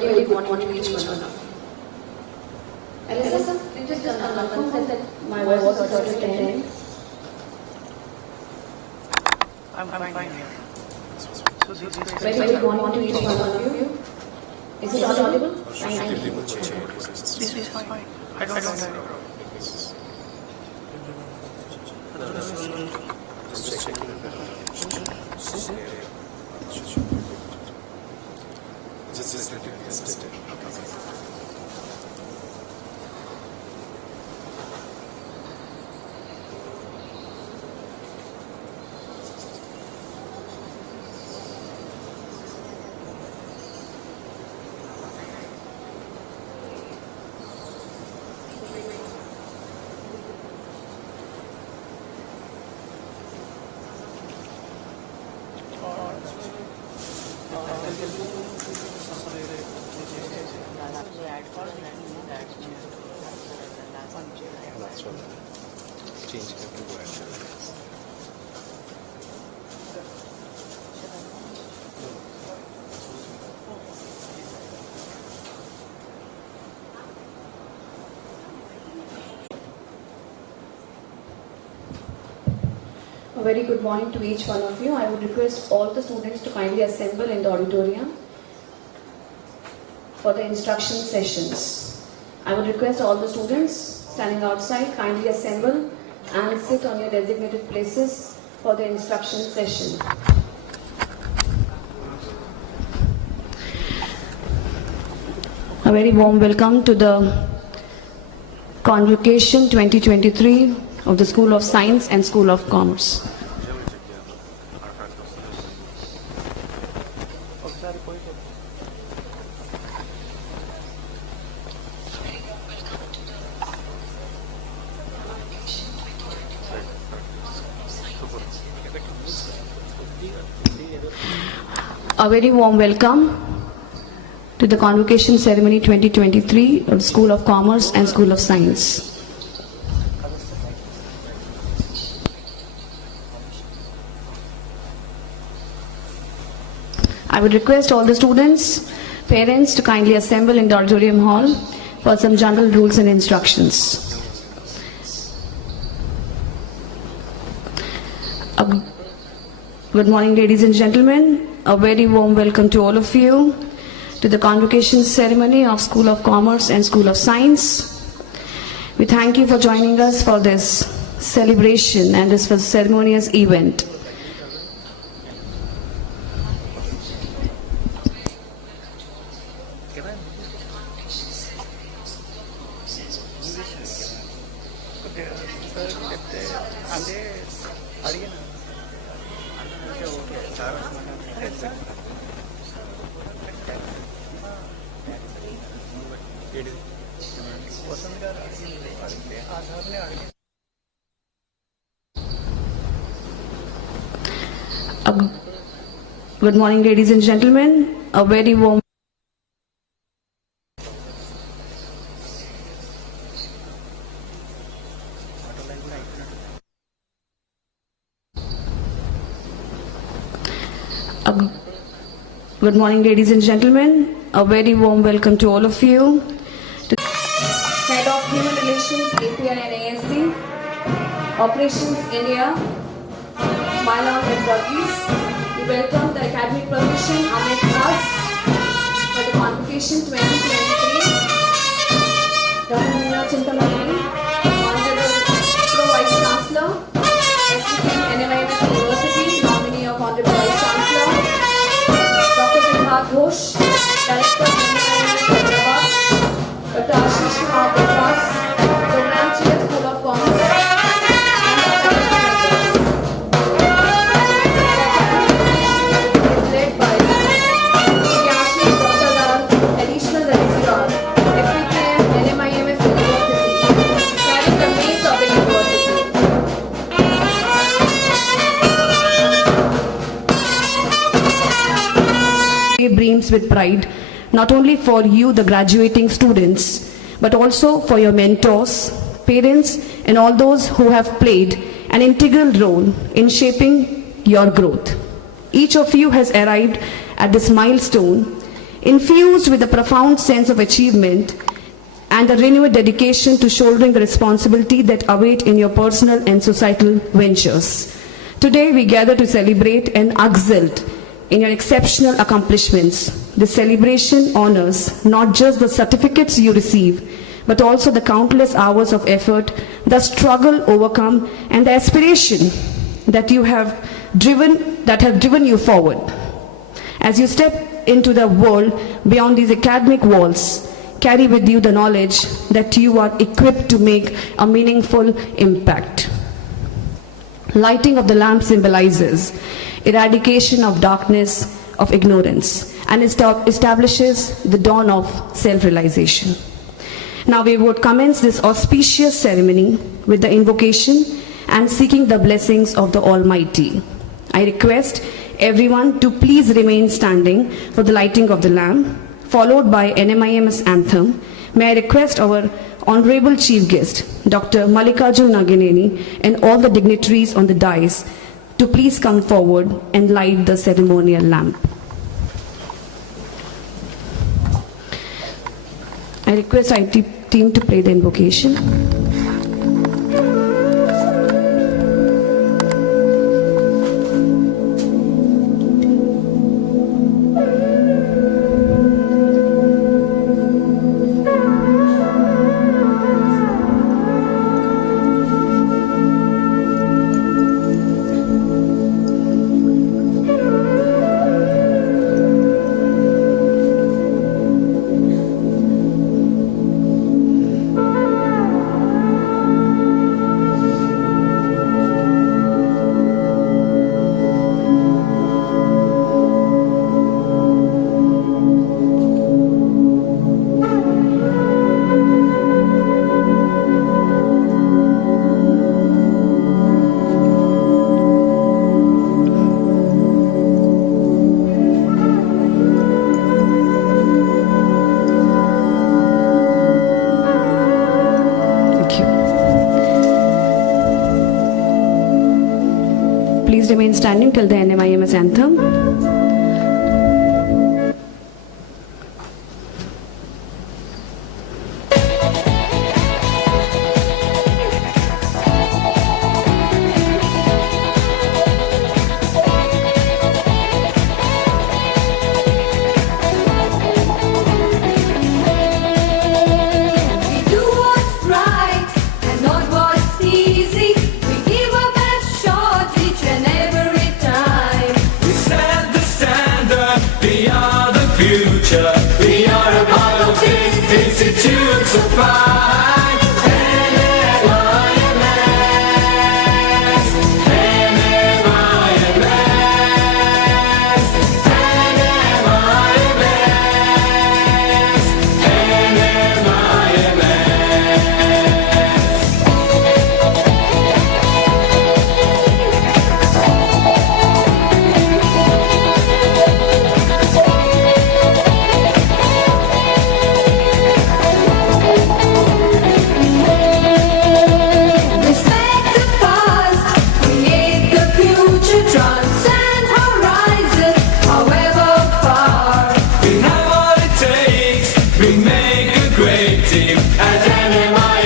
very good morning to each one of you. Alyssa, you just confirm that my voice was audible. I'm fine. Very good morning to each one of you. Is it audible? Thank you. This is fine. I don't have A very good morning to each one of you. I would request all the students to kindly assemble in the auditorium for the instruction sessions. I would request all the students standing outside kindly assemble and sit on your designated places for the instruction session. A very warm welcome to the Convocation 2023 of the School of Science and School of Commerce. A very warm welcome to the Convocation Ceremony 2023 of the School of Commerce and School of Science. I would request all the students, parents to kindly assemble in the auditorium hall for some general rules and instructions. Good morning, ladies and gentlemen. A very warm welcome to all of you to the Convocation Ceremony of School of Commerce and School of Science. We thank you for joining us for this celebration and this ceremonious event. Good morning, ladies and gentlemen. A very warm Good morning, ladies and gentlemen. A very warm welcome to all of you. Head of Human Relations, API and ASD, Operations India, Mylan and Burgess. We welcome the academic profession amongst us for the Convocation 2023. Dr. Meena Chintamanani, Honorable Pro Vice Chancellor, SOC NMIMS University, nominee of Honorable Vice Chancellor, Dr. Siddharth Ghosh, Director of NMIMS Hyderabad, Dr. Ashish Kumar Biswas, Program Chair, School of Commerce, beams with pride, not only for you, the graduating students, but also for your mentors, parents, and all those who have played an integral role in shaping your growth. Each of you has arrived at this milestone infused with a profound sense of achievement and a renewed dedication to shouldering the responsibility that await in your personal and societal ventures. Today we gather to celebrate and exult in your exceptional accomplishments. This celebration honors not just the certificates you receive, but also the countless hours of effort, the struggle overcome, and the aspiration that have driven you forward. As you step into the world beyond these academic walls, carry with you the knowledge that you are equipped to make a meaningful impact. Lighting of the lamp symbolizes eradication of darkness, of ignorance, and establishes the dawn of self-realization. Now we would commence this auspicious ceremony with the invocation and seeking the blessings of the Almighty. I request everyone to please remain standing for the lighting of the lamp, followed by NMIMS anthem. May I request our Honorable Chief Guest, Dr. Mallikarjun Nagineni, and all the dignitaries on the dais to please come forward and light the ceremonial lamp. I request IT team to play the invocation. Please remain standing till the NMIMS anthem. We are a part of this institute so fine. NMIMS, NMIMS,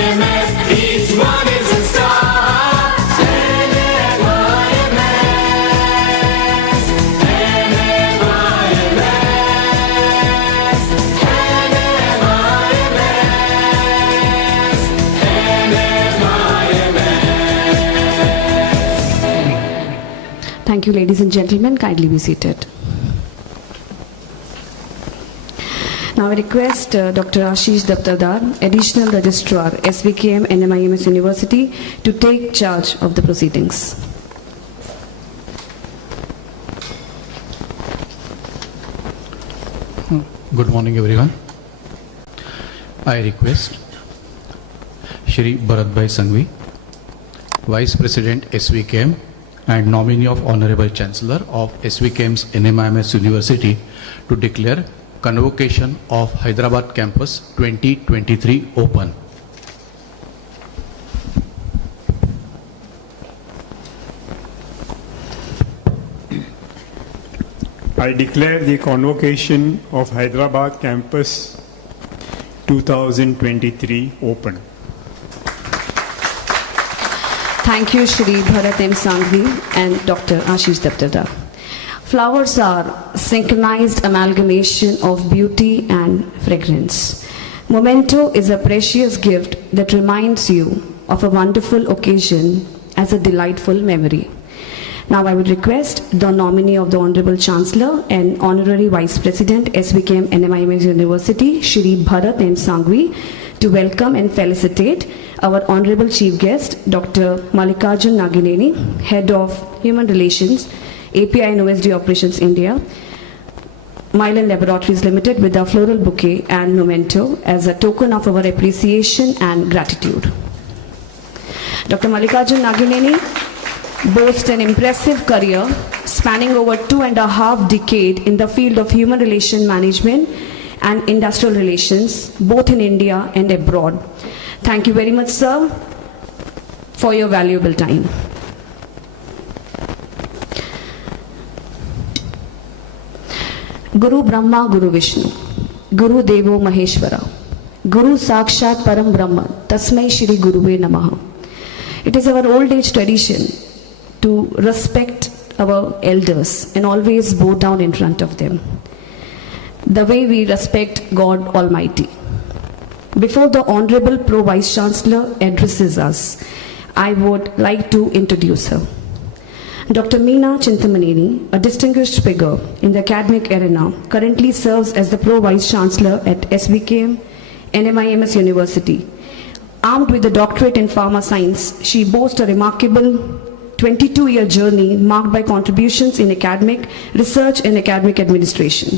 Thank you, ladies and gentlemen. Kindly be seated. Now I request Dr. Ashish Daptardar, Additional Registrar, SVKM, NMIMS University, to take charge of the proceedings. Good morning, everyone. I request Shri Bharatbhai Sanghvi, Vice President SVKM and nominee of Honorable Chancellor of SVKM's NMIMS University, to declare Convocation of Hyderabad Campus 2023 open. I declare the convocation of Hyderabad campus 2023 open. Thank you, Shri Bharat M. Sanghvi and Dr. Ashish Daptardar. Flowers are synchronized amalgamation of beauty and fragrance. Memento is a precious gift that reminds you of a wonderful occasion as a delightful memory. Now I would request the nominee of the Honorable Chancellor and Honorary Vice President SVKM NMIMS University, Shri Bharat M. Sanghvi, to welcome and felicitate our Honorable Chief Guest, Dr. Mallikarjun Nagineni, Head of Human Relations, API and OSD Operations India, Mylan Laboratories Limited, with a floral bouquet and memento as a token of our appreciation and gratitude. Dr. Mallikarjun Nagineni boasts an impressive career spanning over 2.5 decades in the field of human relation management and industrial relations, both in India and abroad. Thank you very much, sir, for your valuable time. Guru Brahma, Guru Vishnu, Guru Devo Maheshwara, Guru Sakshat Param Brahma, Tasmai Shri Guruve Namaha. It is our old age tradition to respect our elders and always bow down in front of them, the way we respect God Almighty. Before the Honorable Pro Vice Chancellor addresses us, I would like to introduce her. Dr. Meena Chintamaneni, a distinguished figure in the academic arena, currently serves as the Pro Vice Chancellor at SVKM NMIMS University. Armed with a doctorate in pharma science, she boasts a remarkable 22-year journey marked by contributions in academic research and academic administration.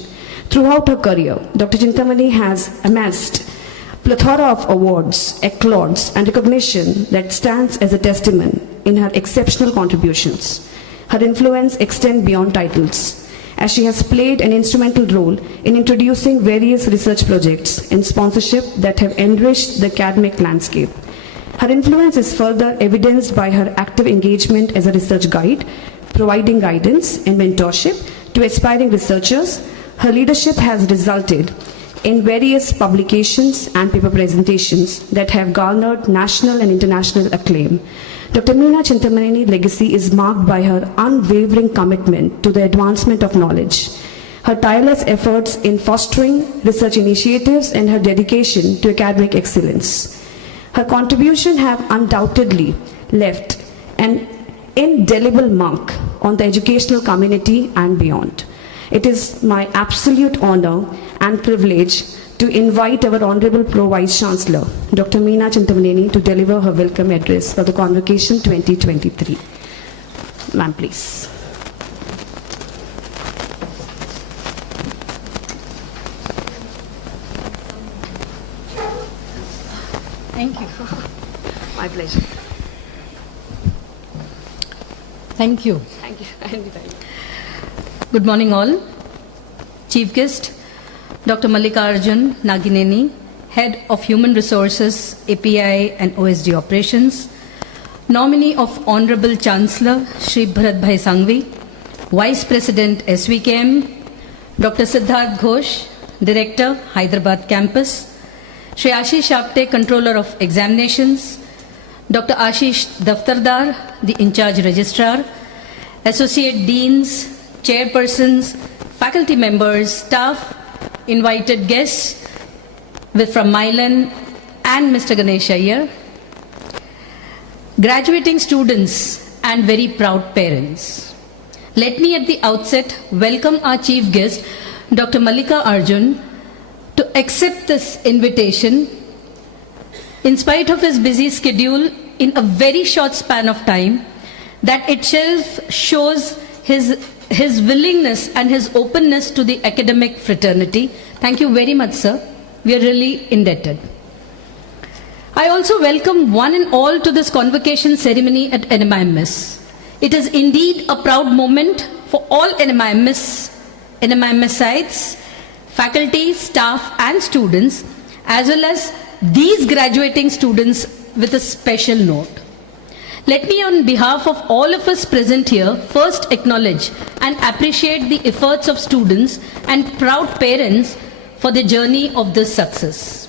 Throughout her career, Dr. Chintamani has amassed plethora of awards, accolades, and recognition that stands as a testament in her exceptional contributions. Her influence extends beyond titles, as she has played an instrumental role in introducing various research projects and sponsorship that have enriched the academic landscape. Her influence is further evidenced by her active engagement as a research guide, providing guidance and mentorship to aspiring researchers. Her leadership has resulted in various publications and paper presentations that have garnered national and international acclaim. Dr. Meena Chintamaneni's legacy is marked by her unwavering commitment to the advancement of knowledge, her tireless efforts in fostering research initiatives, and her dedication to academic excellence. Her contributions have undoubtedly left an indelible mark on the educational community and beyond. It is my absolute honor and privilege to invite our Honorable Pro Vice Chancellor, Dr. Meena Chintamaneni, to deliver her welcome address for the Convocation 2023. Ma'am, please. Thank you. My pleasure. Thank you. Thank you. Anytime. Good morning, all. Chief Guest, Dr. Mallikarjun Nagineni, Head of Human Resources, API and OSD Operations, Nominee of Honorable Chancellor, Shri Bharat Bhai Sanghvi, Vice President SVKM, Dr. Siddharth Ghosh, Director, Hyderabad Campus, Shri Ashish Apte, Controller of Examinations, Dr. Ashish Daptardar, the In-Charge Registrar, Associate Deans, Chairpersons, faculty members, staff, invited guests from Mylan and Mr. Ganesh Iyer, graduating students and very proud parents. Let me at the outset welcome our chief guest, Dr. Mallikarjun, to accept this invitation in spite of his busy schedule in a very short span of time. That itself shows his willingness and his openness to the academic fraternity. Thank you very much, sir. We are really indebted. I also welcome one and all to this convocation ceremony at NMIMS. It is indeed a proud moment for all NMIMSites, faculty, staff and students, as well as these graduating students with a special note. Let me, on behalf of all of us present here, first acknowledge and appreciate the efforts of students and proud parents for the journey of this success.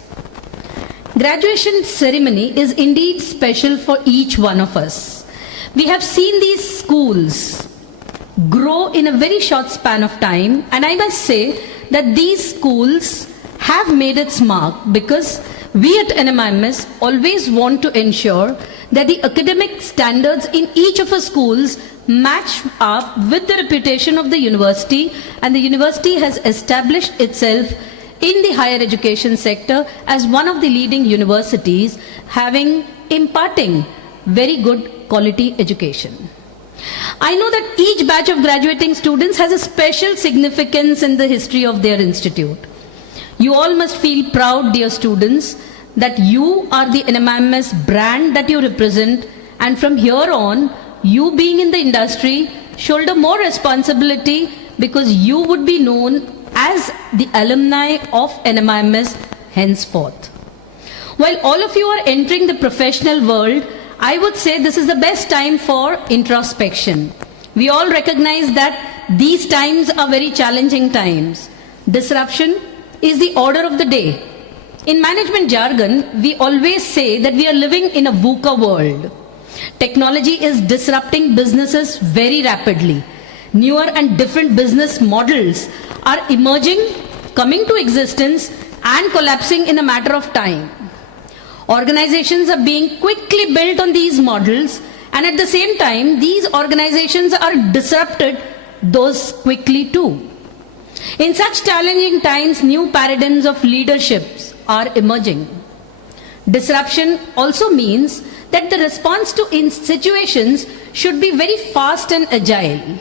Graduation ceremony is indeed special for each one of us. We have seen these schools grow in a very short span of time, and I must say that these schools have made its mark because we at NMIMS always want to ensure that the academic standards in each of our schools match up with the reputation of the university, and the university has established itself in the higher education sector as one of the leading universities, imparting very good quality education. I know that each batch of graduating students has a special significance in the history of their institute. You all must feel proud, dear students, that you are the NMIMS brand that you represent, and from here on, you being in the industry, shoulder more responsibility because you would be known as the alumni of NMIMS henceforth. While all of you are entering the professional world, I would say this is the best time for introspection. We all recognize that these times are very challenging times. Disruption is the order of the day. In management jargon, we always say that we are living in a VUCA world. Technology is disrupting businesses very rapidly. Newer and different business models are emerging, coming to existence, and collapsing in a matter of time. Organizations are being quickly built on these models, and at the same time, these organizations are disrupted those quickly too. In such challenging times, new paradigms of leaderships are emerging. Disruption also means that the response to situations should be very fast and agile.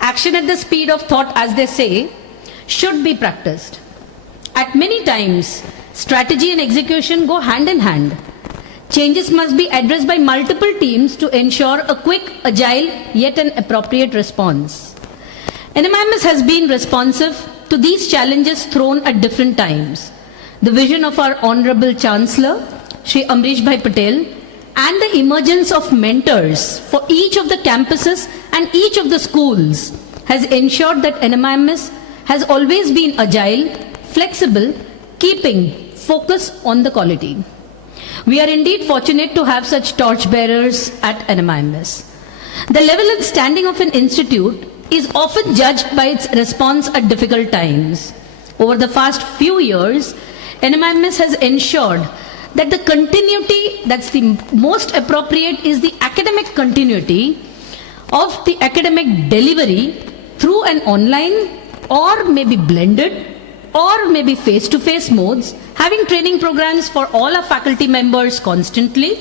Action at the speed of thought, as they say, should be practiced. At many times, strategy and execution go hand in hand. Changes must be addressed by multiple teams to ensure a quick, agile, yet an appropriate response. NMIMS has been responsive to these challenges thrown at different times. The vision of our Honorable Chancellor, Shri Amrish Bhai Patel, and the emergence of mentors for each of the campuses and each of the schools has ensured that NMIMS has always been agile, flexible, keeping focus on the quality. We are indeed fortunate to have such torchbearers at NMIMS. The level and standing of an institute is often judged by its response at difficult times. Over the past few years, NMIMS has ensured that the continuity that's the most appropriate is the academic continuity of the academic delivery through an online or maybe blended or maybe face-to-face modes, having training programs for all our faculty members constantly,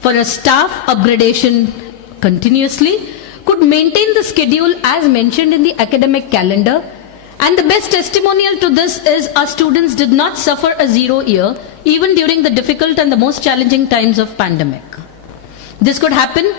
for a staff upgradation continuously, could maintain the schedule as mentioned in the academic calendar. And the best testimonial to this is our students did not suffer a 0 year even during the difficult and the most challenging times of pandemic. This could happen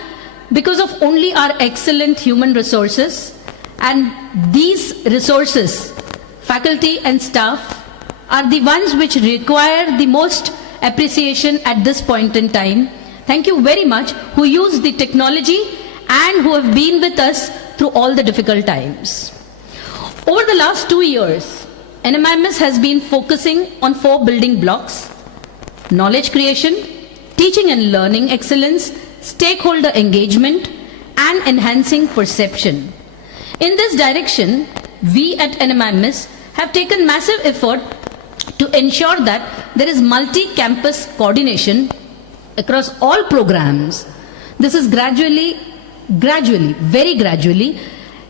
because of only our excellent human resources, and these resources, faculty and staff, are the ones which require the most appreciation at this point in time. Thank you very much who use the technology and who have been with us through all the difficult times. Over the last 2 years, NMIMS has been focusing on 4 building blocks: knowledge creation, teaching and learning excellence, stakeholder engagement, and enhancing perception. In this direction, we at NMIMS have taken massive effort to ensure that there is multi-campus coordination across all programs. This is gradually, very gradually,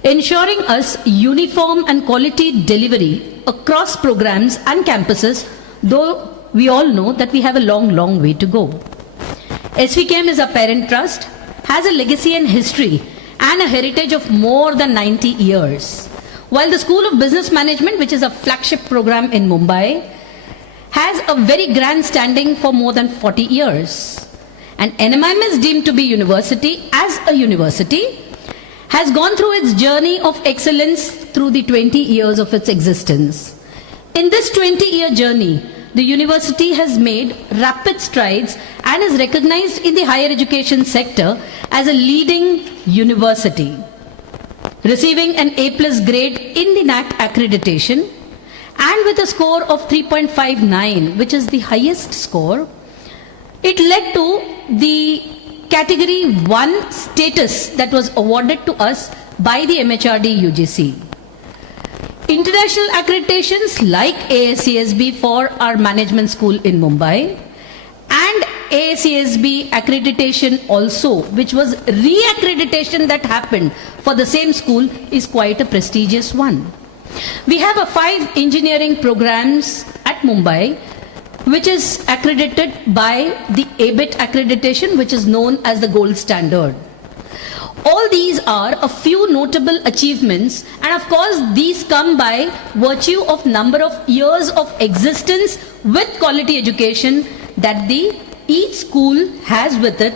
ensuring us uniform and quality delivery across programs and campuses, though we all know that we have a long way to go. SVKM is a parent trust, has a legacy and history and a heritage of more than 90 years. While the School of Business Management, which is a flagship program in Mumbai, has a very grand standing for more than 40 years. And NMIMS is deemed to be university as a university, has gone through its journey of excellence through the 20 years of its existence. In this 20-year journey, the university has made rapid strides and is recognized in the higher education sector as a leading university, receiving an A+ grade in the NAC accreditation and with a score of 3.59, which is the highest score. It led to the Category 1 status that was awarded to us by the MHRD UGC. International accreditations like AACSB for our management school in Mumbai and AACSB accreditation also, which was re-accreditation that happened for the same school, is quite a prestigious one. We have 5 engineering programs at Mumbai which is accredited by the ABET accreditation, which is known as the gold standard. All these are a few notable achievements, and of course these come by virtue of number of years of existence with quality education that each school has with it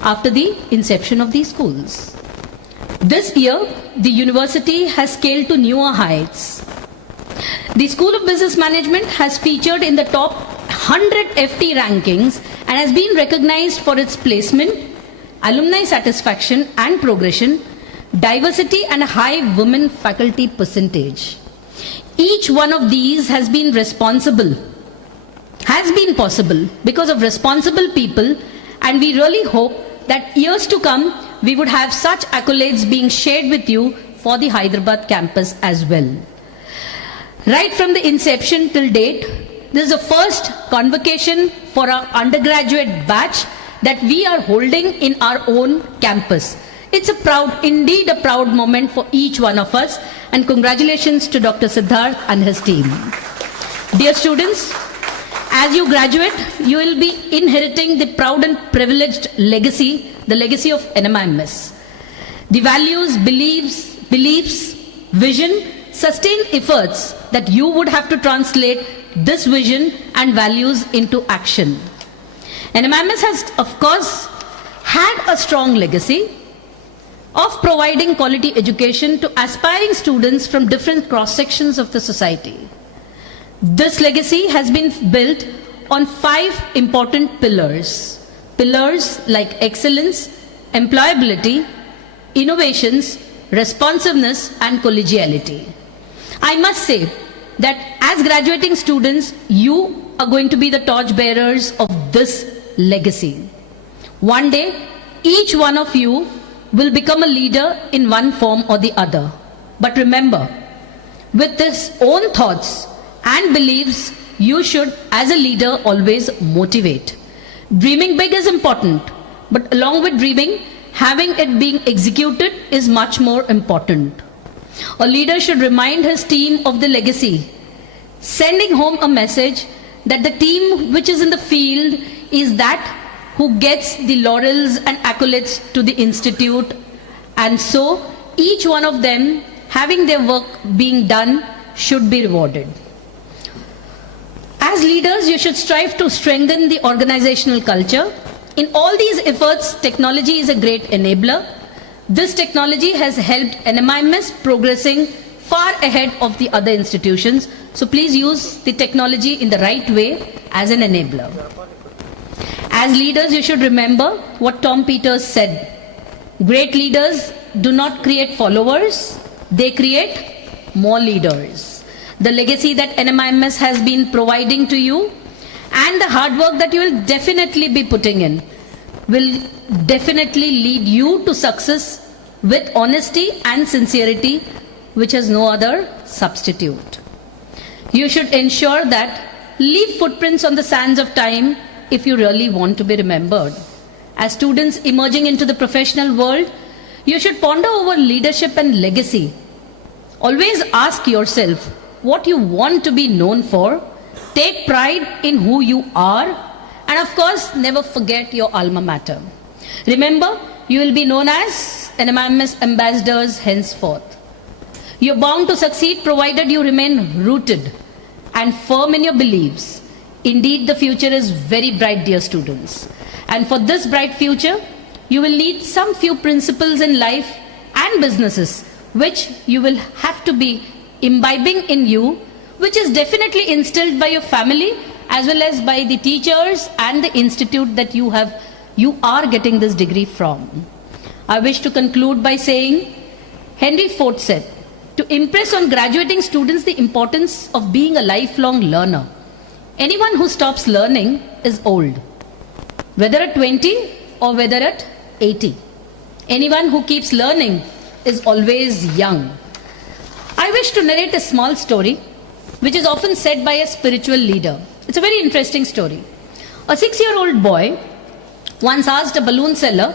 after the inception of these schools. This year, the university has scaled to newer heights. The School of Business Management has featured in the top 100 FT rankings and has been recognized for its placement, alumni satisfaction and progression, diversity and a high women faculty percentage. Each one of these has been possible because of responsible people, and we really hope that years to come we would have such accolades being shared with you for the Hyderabad campus as well. Right from the inception till date, this is the first convocation for our undergraduate batch that we are holding in our own campus. It's indeed a proud moment for each one of us, and congratulations to Dr. Siddharth and his team. Dear students, as you graduate, you will be inheriting the proud and privileged legacy, the legacy of NMIMS. The values, beliefs, vision, sustained efforts that you would have to translate this vision and values into action. NMIMS has, of course, had a strong legacy of providing quality education to aspiring students from different cross-sections of the society. This legacy has been built on 5 important pillars. Pillars like excellence, employability, innovations, responsiveness, and collegiality. I must say that as graduating students, you are going to be the torchbearers of this legacy. One day, each one of you will become a leader in one form or the other. But remember, with his own thoughts and beliefs, you should, as a leader, always motivate. Dreaming big is important, but along with dreaming, having it being executed is much more important. A leader should remind his team of the legacy, sending home a message that the team which is in the field is that who gets the laurels and accolades to the institute, and so each one of them having their work being done should be rewarded. As leaders, you should strive to strengthen the organizational culture. In all these efforts, technology is a great enabler. This technology has helped NMIMS progressing far ahead of the other institutions. So please use the technology in the right way as an enabler. As leaders, you should remember what Tom Peters said. Great leaders do not create followers, they create more leaders. The legacy that NMIMS has been providing to you and the hard work that you will definitely be putting in will definitely lead you to success with honesty and sincerity, which has no other substitute. You should ensure that leave footprints on the sands of time if you really want to be remembered. As students emerging into the professional world, you should ponder over leadership and legacy. Always ask yourself what you want to be known for. Take pride in who you are. And of course, never forget your alma mater. Remember, you will be known as NMIMS ambassadors henceforth. You're bound to succeed provided you remain rooted and firm in your beliefs. Indeed, the future is very bright, dear students. And for this bright future, you will need some few principles in life and businesses, which you will have to be imbibing in you, which is definitely instilled by your family as well as by the teachers and the institute that you are getting this degree from. I wish to conclude by saying, Henry Ford said, to impress on graduating students the importance of being a lifelong learner. Anyone who stops learning is old, whether at 20 or whether at 80. Anyone who keeps learning is always young. I wish to narrate a small story which is often said by a spiritual leader. It's a very interesting story. A 6-year-old boy once asked a balloon seller,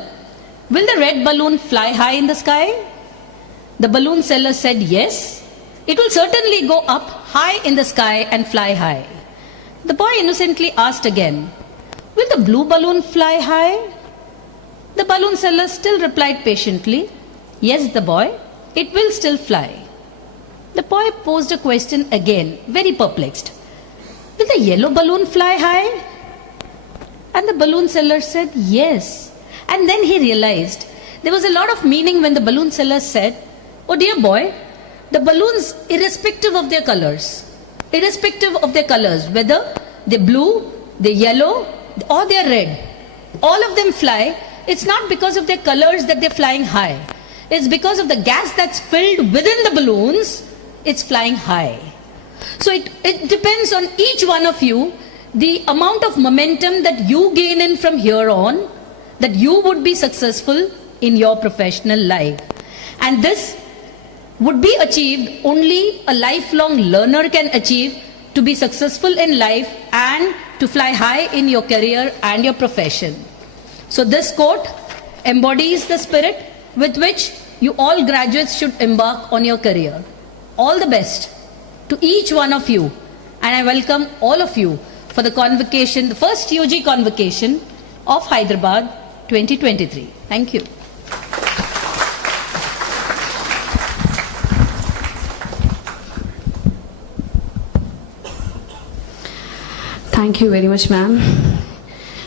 "Will the red balloon fly high in the sky?" The balloon seller said, "Yes, it will certainly go up high in the sky and fly high." The boy innocently asked again, "Will the blue balloon fly high?" The balloon seller still replied patiently, "Yes, the boy, it will still fly." The boy posed a question again, very perplexed. "Will the yellow balloon fly high?" And the balloon seller said, "Yes." And then he realized there was a lot of meaning when the balloon seller said, "Oh dear boy, the balloons, irrespective of their colors, whether they're blue, they're yellow, or they're red, all of them fly. It's not because of their colors that they're flying high. It's because of the gas that's filled within the balloons, it's flying high." So it depends on each one of you, the amount of momentum that you gain in from here on, that you would be successful in your professional life. And this would be achieved, only a lifelong learner can achieve, to be successful in life and to fly high in your career and your profession. So this quote embodies the spirit with which you all graduates should embark on your career. All the best to each one of you, and I welcome all of you for the convocation, the first UG convocation of Hyderabad 2023. Thank you. Thank you very much, ma'am,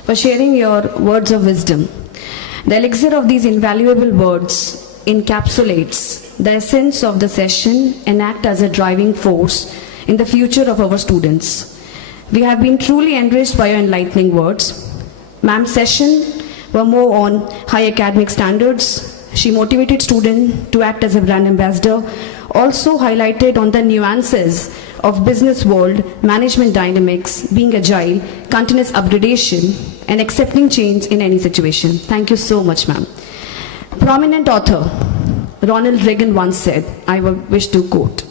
for sharing your words of wisdom. The elixir of these invaluable words encapsulates the essence of the session and act as a driving force in the future of our students. We have been truly enriched by your enlightening words. Ma'am's session were more on high academic standards. She motivated students to act as a brand ambassador, also highlighted on the nuances of business world, management dynamics, being agile, continuous upgradation, and accepting change in any situation. Thank you so much, ma'am. Prominent author Ronald Reagan once said, I wish to quote,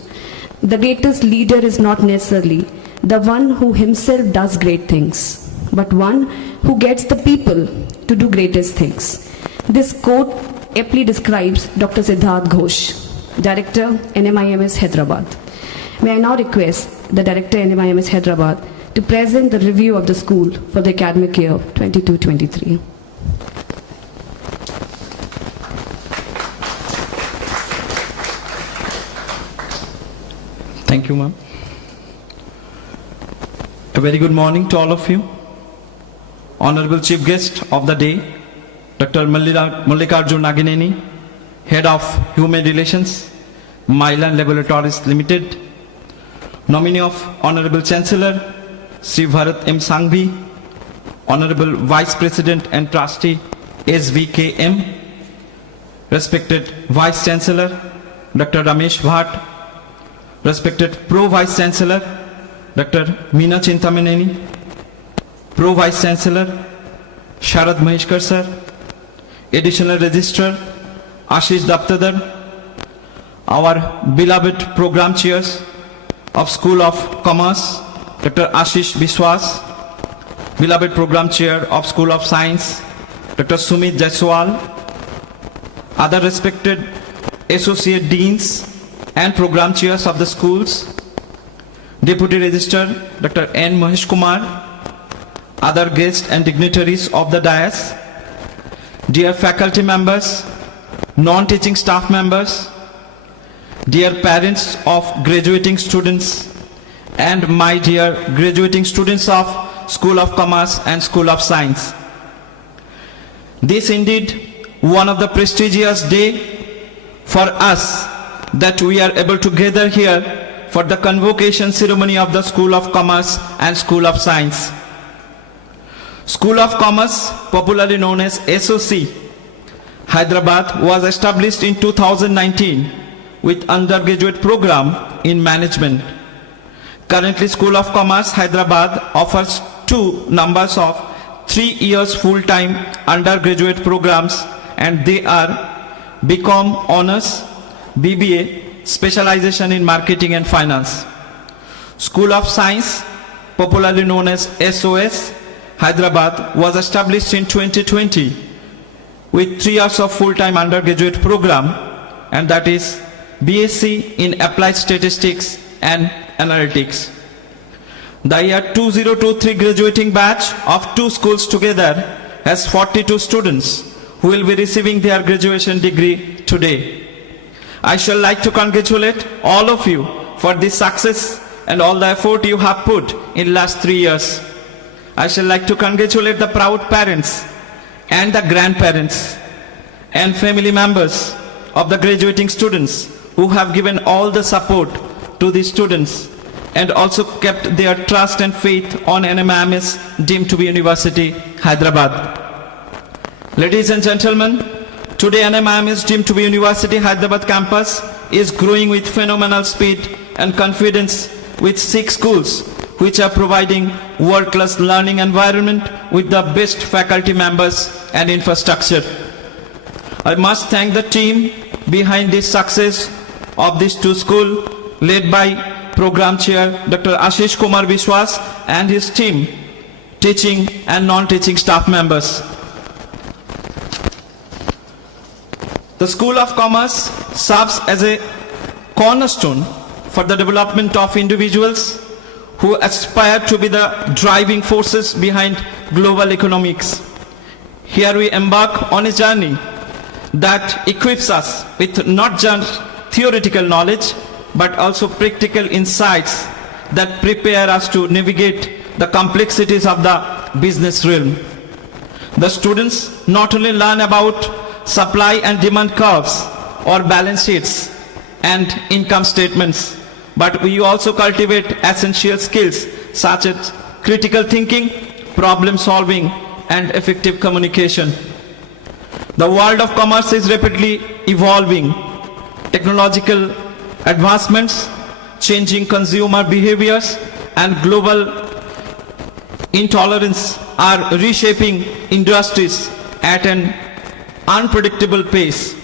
"The greatest leader is not necessarily the one who himself does great things, but one who gets the people to do greatest things." This quote aptly describes Dr. Siddharth Ghosh, Director, NMIMS Hyderabad. May I now request the Director, NMIMS Hyderabad, to present the review of the school for the academic year 22-23. Thank you, ma'am. A very good morning to all of you. Honorable Chief Guest of the day, Dr. Mallikarjun Nagineni, Head of Human Relations, Mylan Laboratories Limited, Nominee of Honorable Chancellor, Sri Bharat M. Sanghvi, Honorable Vice President and Trustee, SVKM, Respected Vice Chancellor, Dr. Ramesh Bhatt, Respected Pro Vice Chancellor, Dr. Meena Chintamaneni, Pro Vice Chancellor, Sharad Maheshkar Sir, Additional Registrar, Ashish Daptadar, our beloved Program Chairs of School of Commerce, Dr. Ashish Biswas, beloved Program Chair of School of Science, Dr. Sumit Jaiswal, other respected Associate Deans and Program Chairs of the schools, Deputy Registrar Dr. N. Mahesh Kumar, other guests and dignitaries of the dais, dear faculty members, non-teaching staff members, dear parents of graduating students, and my dear graduating students of School of Commerce and School of Science. This indeed one of the prestigious day for us that we are able to gather here for the convocation ceremony of the School of Commerce and School of Science. School of Commerce, popularly known as SOC, Hyderabad, was established in 2019 with undergraduate program in management. Currently, School of Commerce, Hyderabad offers two numbers of 3 years full-time undergraduate programs, and they are BCom Honors, BBA, Specialization in Marketing and Finance. School of Science, popularly known as SOS, Hyderabad, was established in 2020 with 3 years of full-time undergraduate program, and that is BSc in Applied Statistics and Analytics. The year 2023 graduating batch of two schools together has 42 students who will be receiving their graduation degree today. I shall like to congratulate all of you for this success and all the effort you have put in last 3 years. I shall like to congratulate the proud parents and the grandparents and family members of the graduating students who have given all the support to the students and also kept their trust and faith on NMIMS deemed to be University, Hyderabad. Ladies and gentlemen, today NMIMS deemed to be University, Hyderabad campus is growing with phenomenal speed and confidence with 6 schools which are providing world-class learning environment with the best faculty members and infrastructure. I must thank the team behind this success of these 2 schools led by Program Chair Dr. Ashish Kumar Vishwas and his team, teaching and non-teaching staff members. The School of Commerce serves as a cornerstone for the development of individuals who aspire to be the driving forces behind global economics. Here we embark on a journey that equips us with not just theoretical knowledge but also practical insights that prepare us to navigate the complexities of the business realm. The students not only learn about supply and demand curves or balance sheets and income statements, but we also cultivate essential skills such as critical thinking, problem solving, and effective communication. The world of commerce is rapidly evolving. Technological advancements, changing consumer behaviors, and global intolerance are reshaping industries at an unpredictable pace.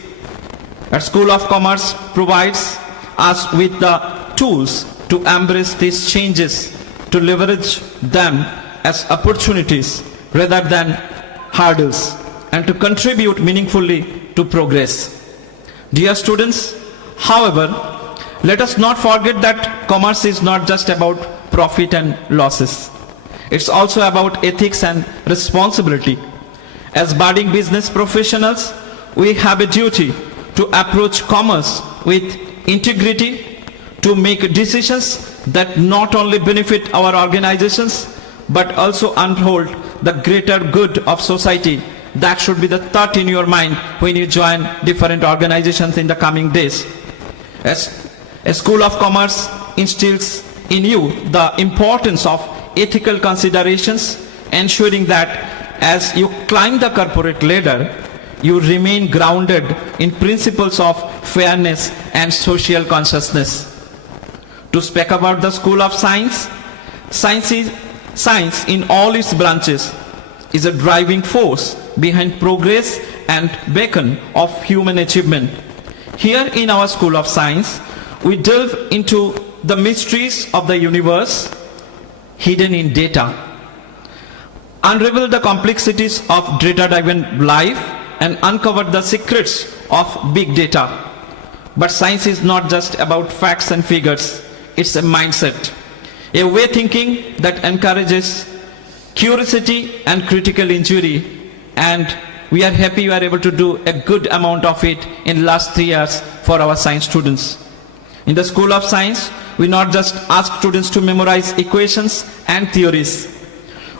Our School of Commerce provides us with the tools to embrace these changes, to leverage them as opportunities rather than hurdles, and to contribute meaningfully to progress. Dear students, however, let us not forget that commerce is not just about profit and losses. It's also about ethics and responsibility. As budding business professionals, we have a duty to approach commerce with integrity, to make decisions that not only benefit our organizations, but also uphold the greater good of society. That should be the thought in your mind when you join different organizations in the coming days. As a School of Commerce instills in you the importance of ethical considerations, ensuring that as you climb the corporate ladder, you remain grounded in principles of fairness and social consciousness. To speak about the School of Science, science in all its branches is a driving force behind progress and beacon of human achievement. Here in our School of Science, we delve into the mysteries of the universe hidden in data, unravel the complexities of data-driven life, and uncover the secrets of big data. But science is not just about facts and figures, it's a mindset, a way of thinking that encourages curiosity and critical inquiry, and we are happy we are able to do a good amount of it in last 3 years for our science students. In the School of Science, we not just ask students to memorize equations and theories.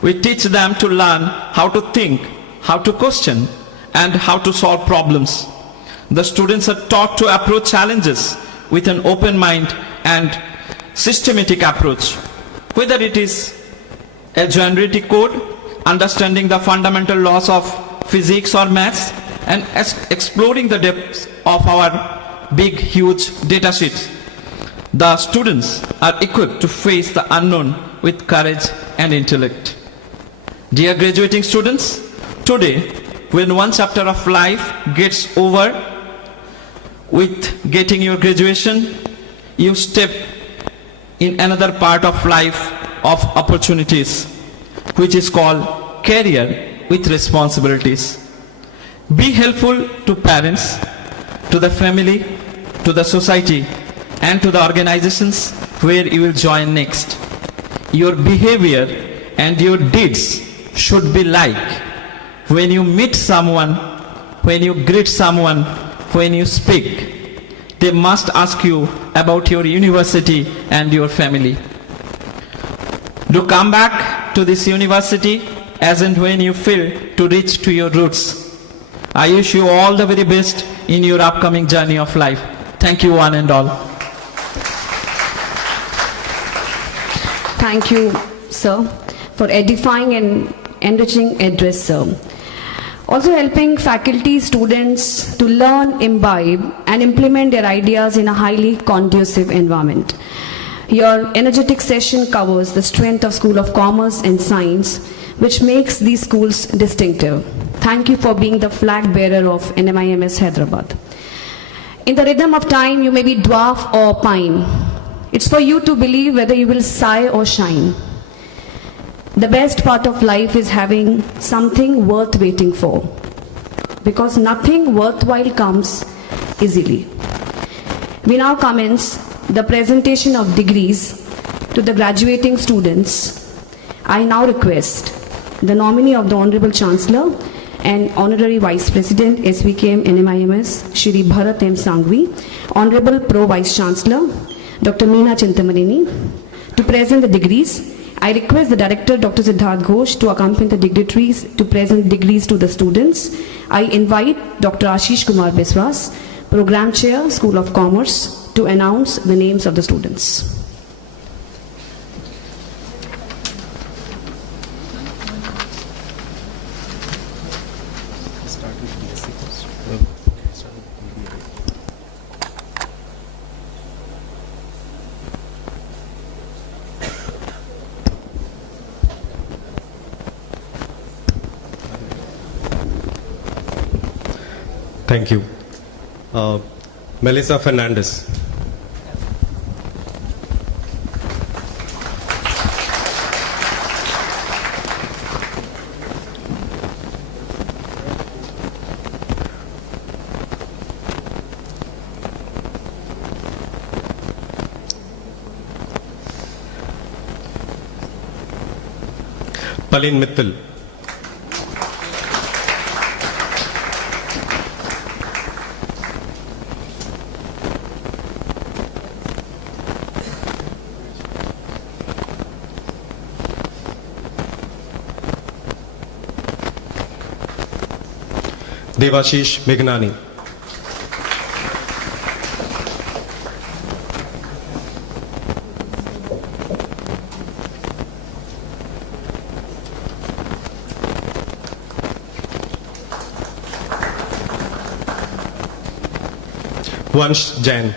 We teach them to learn how to think, how to question, and how to solve problems. The students are taught to approach challenges with an open mind and systematic approach. Whether it is a generative code, understanding the fundamental laws of physics or maths, and exploring the depths of our big, huge data sets, the students are equipped to face the unknown with courage and intellect. Dear graduating students, today, when one chapter of life gets over with getting your graduation, you step in another part of life of opportunities, which is called career with responsibilities. Be helpful to parents, to the family, to the society, and to the organizations where you will join next. Your behavior and your deeds should be like when you meet someone, when you greet someone, when you speak, they must ask you about your university and your family. Do come back to this university as and when you feel to reach to your roots. I wish you all the very best in your upcoming journey of life. Thank you one and all. Thank you, sir, for edifying and enriching address, sir. Also helping faculty, students to learn, imbibe, and implement their ideas in a highly conducive environment. Your energetic session covers the strength of School of Commerce and Science, which makes these schools distinctive. Thank you for being the flag bearer of NMIMS Hyderabad. In the rhythm of time, you may be dwarf or pine. It's for you to believe whether you will sigh or shine. The best part of life is having something worth waiting for, because nothing worthwhile comes easily. We now commence the presentation of degrees to the graduating students. I now request the nominee of the Honorable Chancellor and Honorary Vice President SVKM NMIMS, Shri Bharat M. Sanghvi, Honorable Pro Vice Chancellor, Dr. Meena Chintamaneni, to present the degrees. I request the Director, Dr. Siddharth Ghosh, to accompany the dignitaries to present degrees to the students. I invite Dr. Ashish Kumar Biswas, Program Chair, School of Commerce, to announce the names of the students. Thank you. Melissa Fernandez. Palin Mittal. Devashish Megnani. Vansh Jain.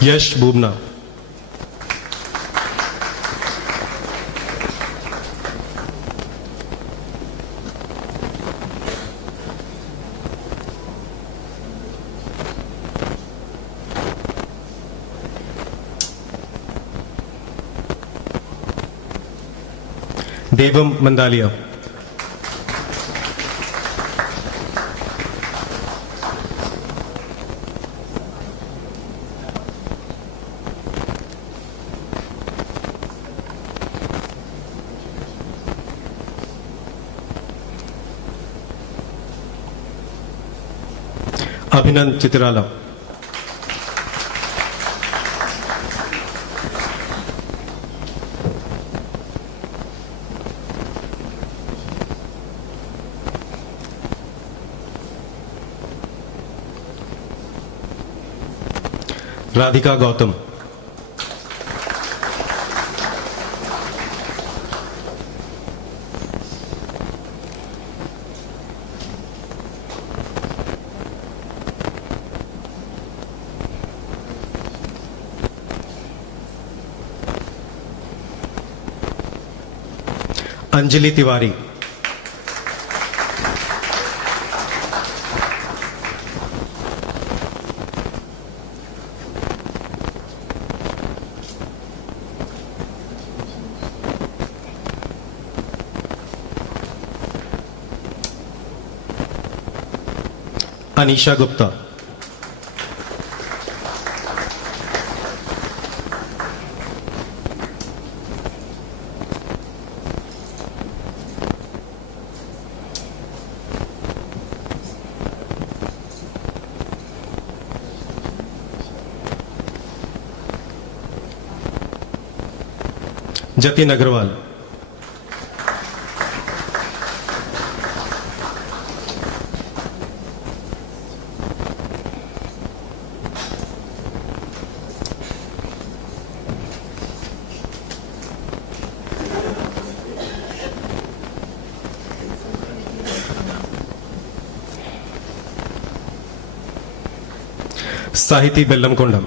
Yash Bubna. Devam Mandalia. Abhinand Chitrala. Radhika Gautam, Anjali Tiwari, Anisha Gupta, Jatin Agarwal, Sahiti बेल्लमकोंडम,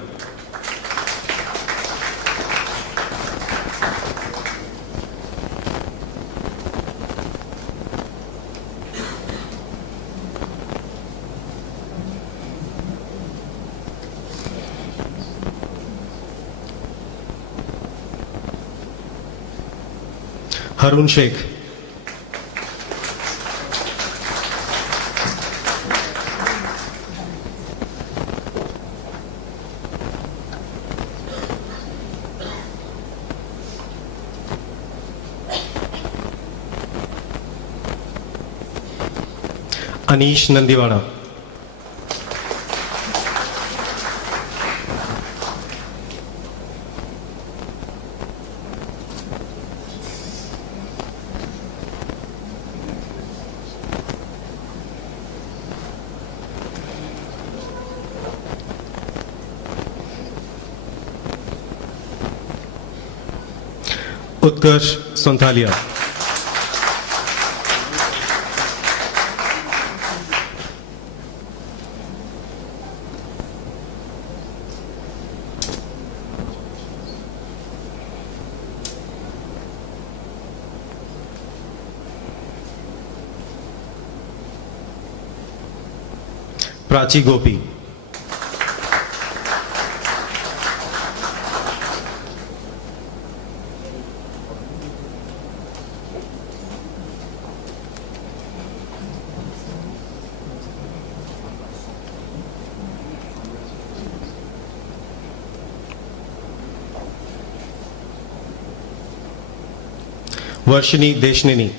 Haroon Sheikh, Anish नंदीवाड़ा, Utkarsh Sonthalia, Prachi Gopi, वर्षिनी देशनेनी,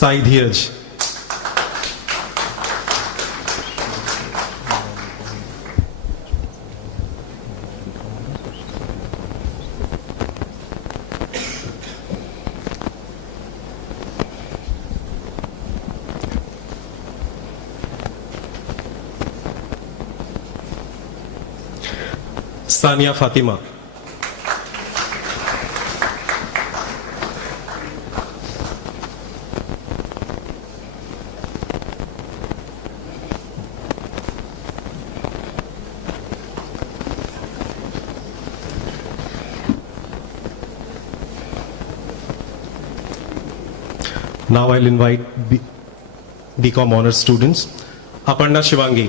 Sai Dheeraj, Sania Fatima, Now I'll invite BCom honors students. Aparna Shivangi,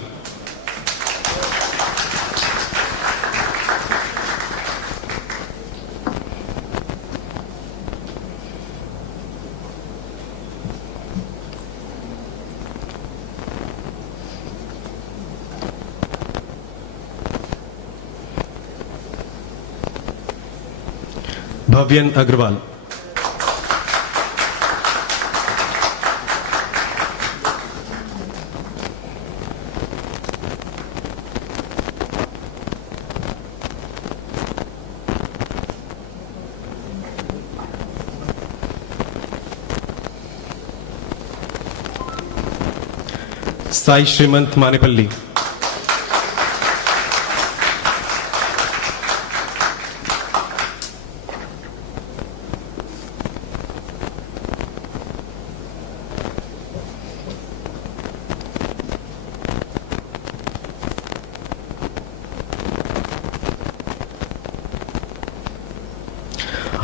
Bhavyan Agrawal, Sai Srimant Manipalli.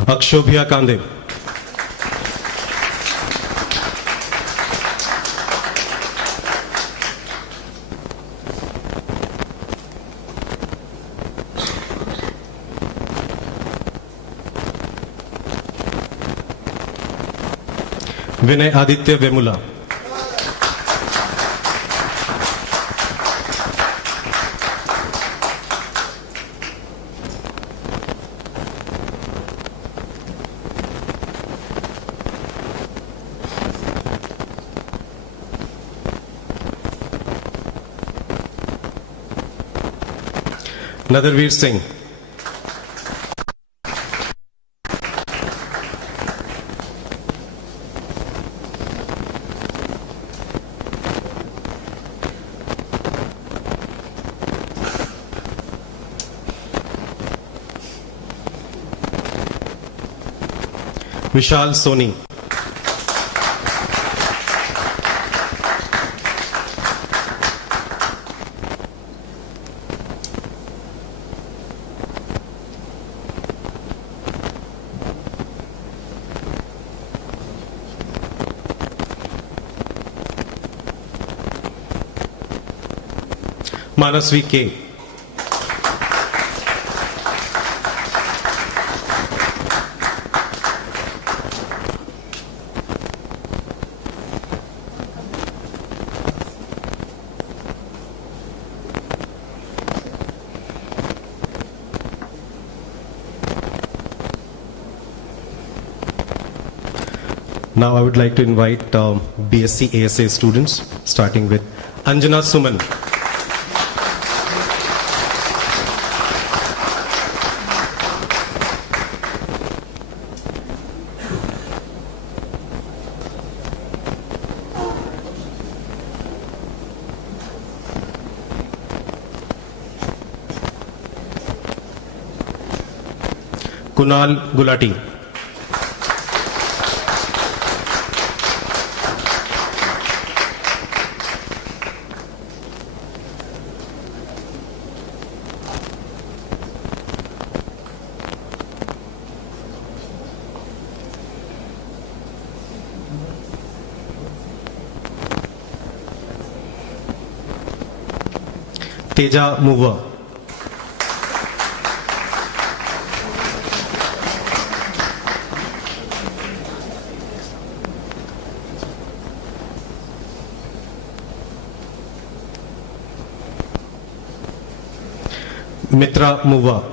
Akshobhya Kandev. Vinay Aditya Vemula. Nadarveer Singh. Vishal Soni. Manasvi K. Now I would like to invite BSc ASA students, starting with Anjana Suman. Kunal Gulati. Teja Mover. Mitra Muva.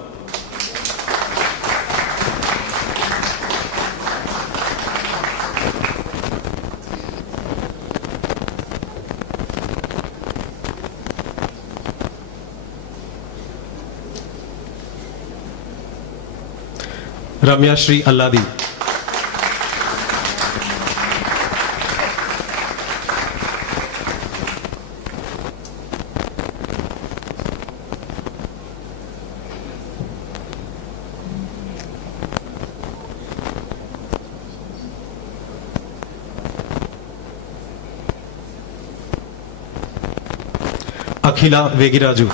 Ramya Shri Alladi. Akhila Vegiraju.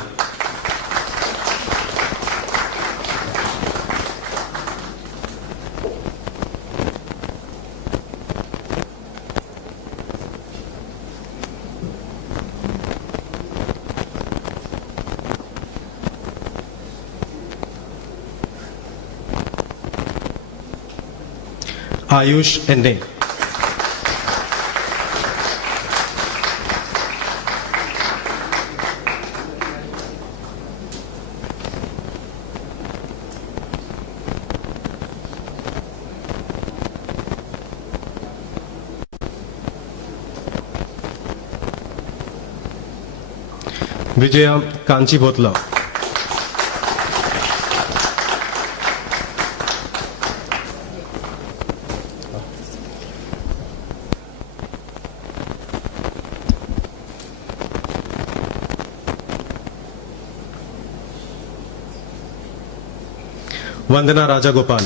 Ayush Ende. Vijaya Kanchi Botla. Vandana Rajagopal.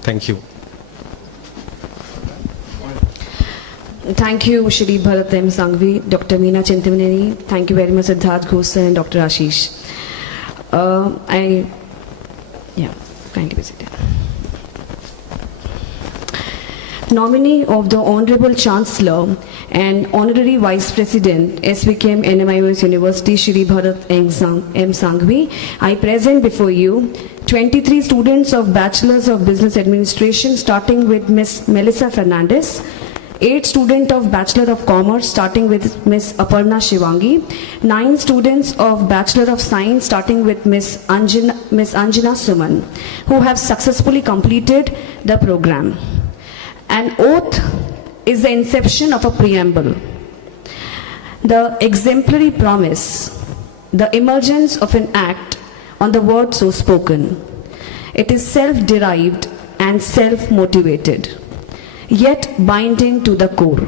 Thank you. Thank you, Shri Bharat M. Sanghvi, Dr. Meena Chintamaneni. Thank you very much, Siddharth Ghosh and Dr. Ashish. Kindly be seated. Nominee of the Honorable Chancellor and Honorary Vice President, SVKM NMIMS University, Shri Bharat M. Sanghvi, I present before you 23 students of Bachelors of Business Administration, starting with Ms. Melissa Fernandez, 8 students of Bachelor of Commerce, starting with Ms. Aparna Shivangi, 9 students of Bachelor of Science, starting with Ms. Anjana Suman, who have successfully completed the program. An oath is the inception of a preamble, the exemplary promise, the emergence of an act on the word so spoken. It is self-derived and self-motivated, yet binding to the core.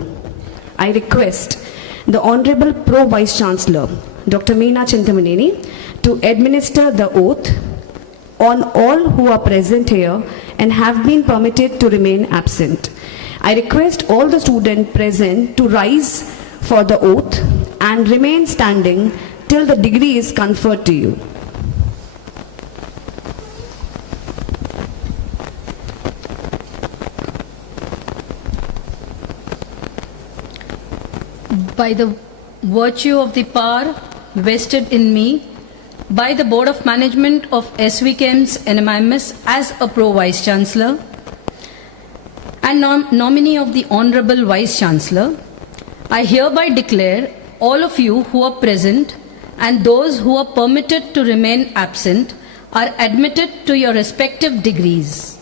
I request the Honorable Pro Vice Chancellor, Dr. Meena Chintamaneni, to administer the oath on all who are present here and have been permitted to remain absent. I request all the students present to rise for the oath and remain standing till the degree is conferred to you. By the virtue of the power vested in me by the Board of Management of SVKM's NMIMS as a Pro Vice Chancellor and nominee of the Honorable Vice Chancellor, I hereby declare all of you who are present and those who are permitted to remain absent are admitted to your respective degrees.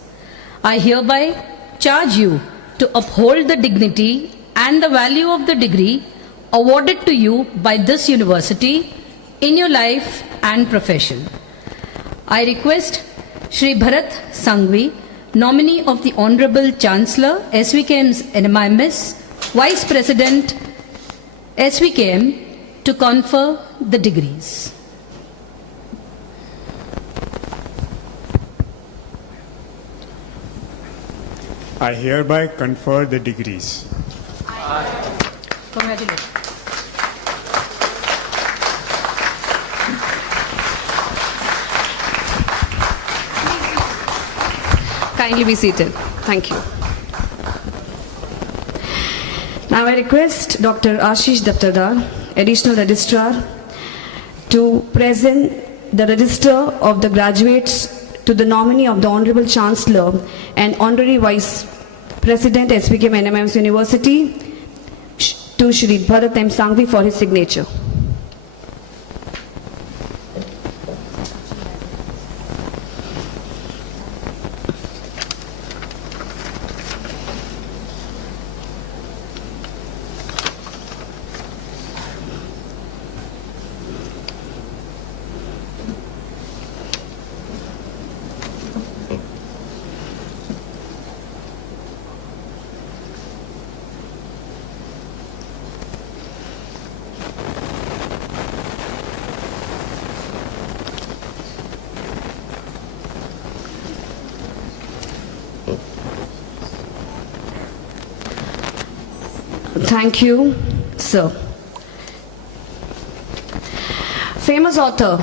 I hereby charge you to uphold the dignity and the value of the degree awarded to you by this university in your life and profession. I request Shri Bharat Sanghvi, nominee of the Honorable Chancellor, SVKM's NMIMS, Vice President, SVKM, to confer the degrees. I hereby confer the degrees. Congratulations. Kindly be seated. Thank you. Now I request Dr. Ashish Daptardar, Additional Registrar, to present the register of the graduates to the nominee of the Honorable Chancellor and Honorary Vice President, SVKM NMIMS University, to Shri Bharat M. Sanghvi for his signature. Thank you, sir. Famous author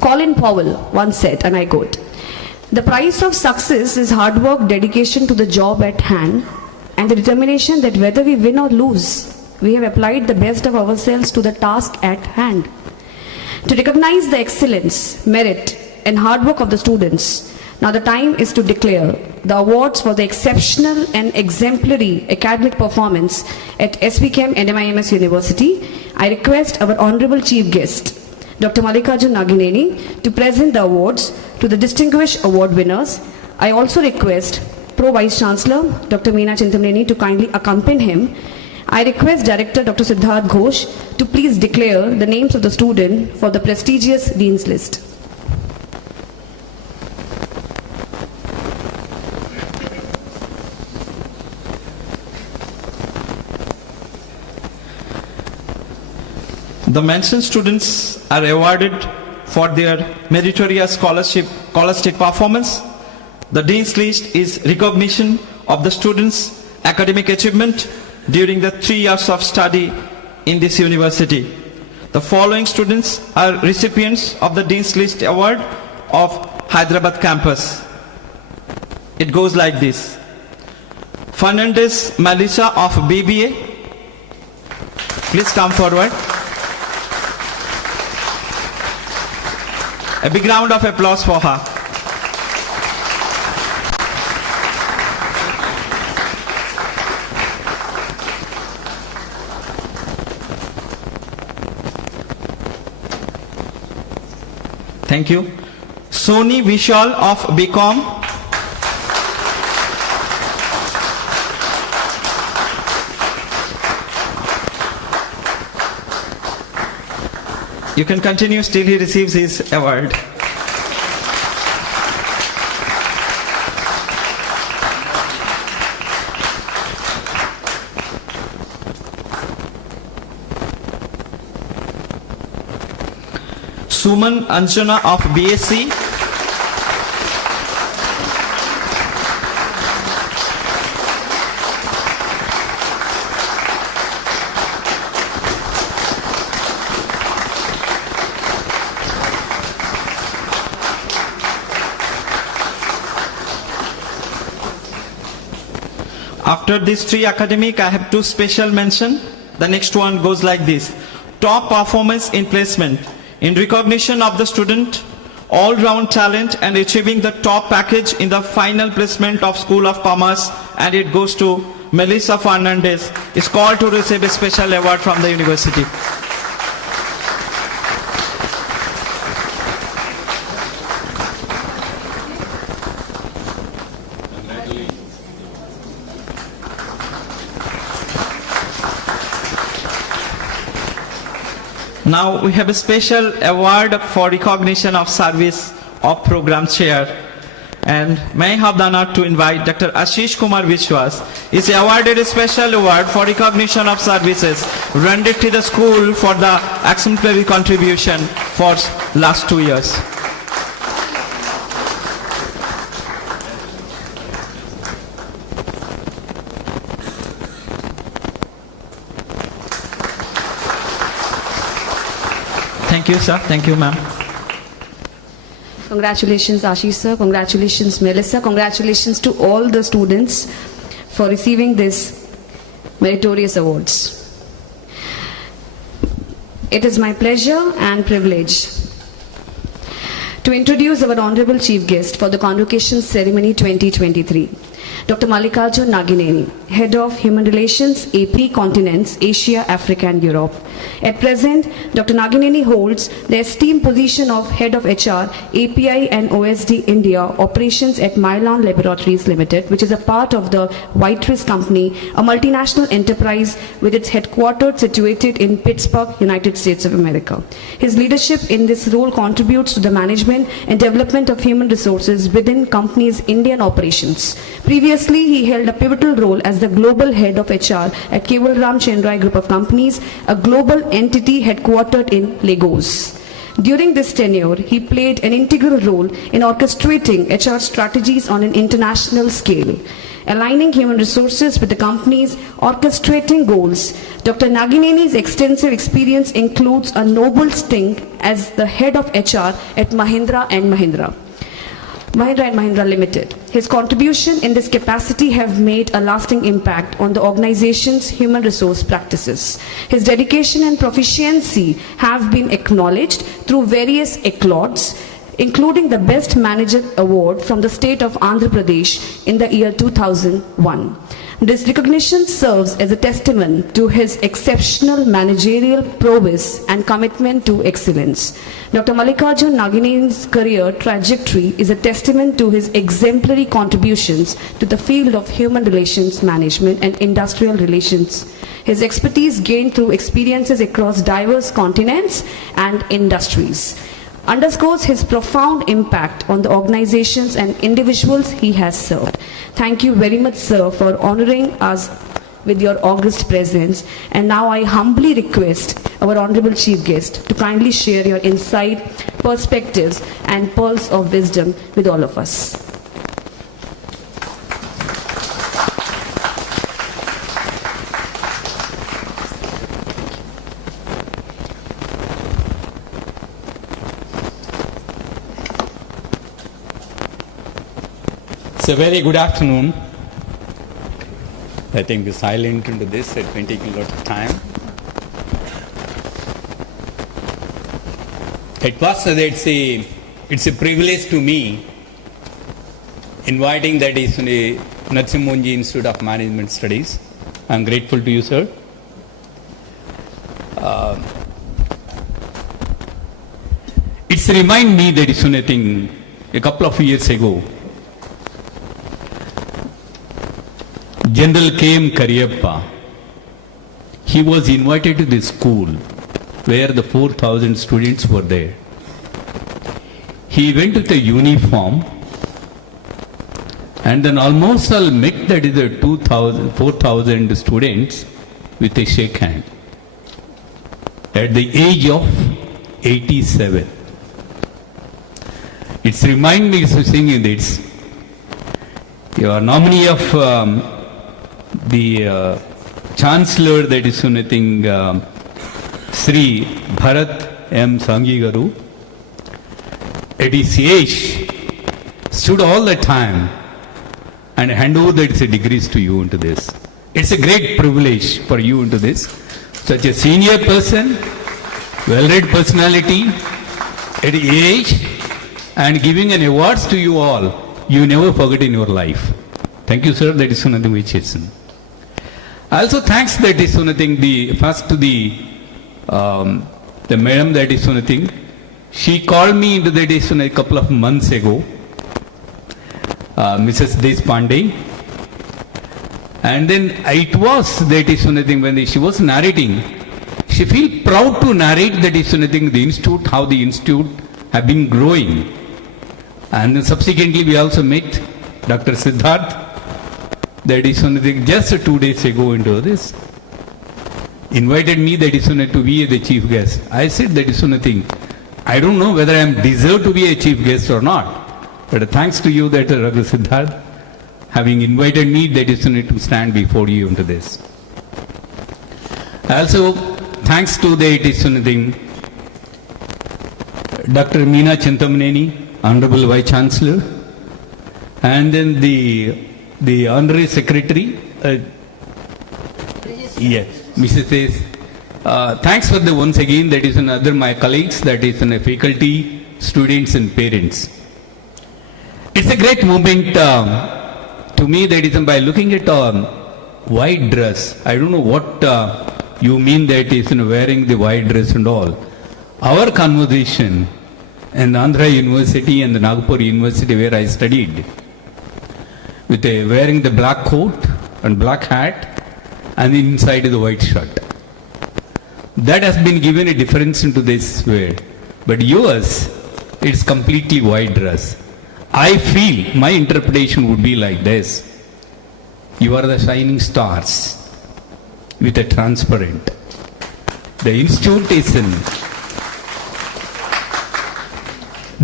Colin Powell once said, and I quote, "The price of success is hard work, dedication to the job at hand, and the determination that whether we win or lose, we have applied the best of ourselves to the task at hand." To recognize the excellence, merit, and hard work of the students, now the time is to declare the awards for the exceptional and exemplary academic performance at SVKM NMIMS University. I request our Honorable Chief Guest, Dr. Mallikarjun Nagineni, to present the awards to the distinguished award winners. I also request Pro Vice Chancellor, Dr. Meena Chintamaneni, to kindly accompany him. I request Director Dr. Siddharth Ghosh to please declare the names of the student for the prestigious Dean's List. The mentioned students are awarded for their meritorious scholastic performance. The Dean's List is recognition of the students' academic achievement during the 3 years of study in this university. The following students are recipients of the Dean's List Award of Hyderabad campus. It goes like this. Fernandez Melissa of BBA. Please come forward. A big round of applause for her. Thank you. Soni Vishal of BCom. You can continue till he receives his award. Suman Anjana of BSc. After these 3 academic, I have 2 special mention. The next one goes like this. Top performance in placement. In recognition of the student, all-round talent and achieving the top package in the final placement of School of Commerce, and it goes to Melissa Fernandez, is called to receive a special award from the university. Now we have a special award for recognition of service of program chair, and may I have the honor to invite Dr. Ashish Kumar Vishwas is awarded a special award for recognition of services rendered to the school for the exemplary contribution for last 2 years. Thank you, sir. Thank you, ma'am. Congratulations, Ashish sir. Congratulations, Melissa. Congratulations to all the students for receiving these meritorious awards. It is my pleasure and privilege to introduce our Honorable Chief Guest for the Convocation Ceremony 2023, Dr. Mallikarjun Nagineni, Head of Human Relations, AP Continents, Asia, Africa and Europe. At present, Dr. Nagineni holds the esteemed position of Head of HR, API and OSD India Operations at Mylan Laboratories Limited, which is a part of the Whiterisk Company, a multinational enterprise with its headquarters situated in Pittsburgh, United States of America. His leadership in this role contributes to the management and development of human resources within company's Indian operations. Previously, he held a pivotal role as the Global Head of HR at Keval Ram Chenrai Group of Companies, a global entity headquartered in Lagos. During this tenure, he played an integral role in orchestrating HR strategies on an international scale, aligning human resources with the company's orchestrating goals. Dr. Nagineni's extensive experience includes a noble stint as the head of HR at Mahindra & Mahindra Limited. His contribution in this capacity have made a lasting impact on the organization's human resource practices. His dedication and proficiency have been acknowledged through various accolades, including the Best Manager Award from the state of Andhra Pradesh in the year 2001. This recognition serves as a testament to his exceptional managerial prowess and commitment to excellence. Dr. Mallikarjun Nagineni's career trajectory is a testament to his exemplary contributions to the field of human relations management and industrial relations. His expertise gained through experiences across diverse continents and industries underscores his profound impact on the organizations and individuals he has served. Thank you very much, sir, for honoring us with your august presence. And now I humbly request our Honorable Chief Guest to kindly share your insight, perspectives, and pearls of wisdom with all of us. It's a very good afternoon. I think we're silent into this. It may take a lot of time. It was it's a privilege to me inviting that is the Natsimmonji Institute of Management Studies. I'm grateful to you, sir. It's remind me that is I think a couple of years ago, General K.M. Kariyappa, he was invited to the school where the 4,000 students were there. He went with a uniform and then almost all met that is the 4,000 students with a shake hand at the age of 87. It's remind me of saying this. Your nominee of the Chancellor, that is nothing, Sri Bharat M. Sanghi Garu, at his age, stood all the time and hand over that degrees to you into this. It's a great privilege for you into this. Such a senior person, well-read personality, at age, and giving an awards to you all, you never forget in your life. Thank you, sir. That is nothing which is. Also, thanks that is nothing. The first to the madam that is nothing. She called me into that is a couple of months ago, Mrs. Deshpande, and then it was that is nothing when she was narrating. She feel proud to narrate that is nothing the institute, how the institute have been growing, and then subsequently we also met Dr. Siddharth. That is something just 2 days ago into this. Invited me that is to be the chief guest. I said that is nothing. I don't know whether I am deserved to be a chief guest or not. But thanks to you that Dr. Siddharth having invited me that is to stand before you into this. Also thanks to the it is nothing Dr. Meena Chintamaneni, Honorable Vice Chancellor, and then the Honorary Secretary, Mrs. Thanks for the once again, that is another my colleagues, that is faculty, students and parents. It's a great moment to me, that is by looking at white dress. I don't know what you mean that is wearing the white dress and all. Our conversation in Andhra University and the Nagpur University where I studied, with wearing the black coat and black hat and inside the white shirt. That has been given a difference into this way. But yours, it's completely white dress. I feel my interpretation would be like this. You are the shining stars with a transparent. The institute is in.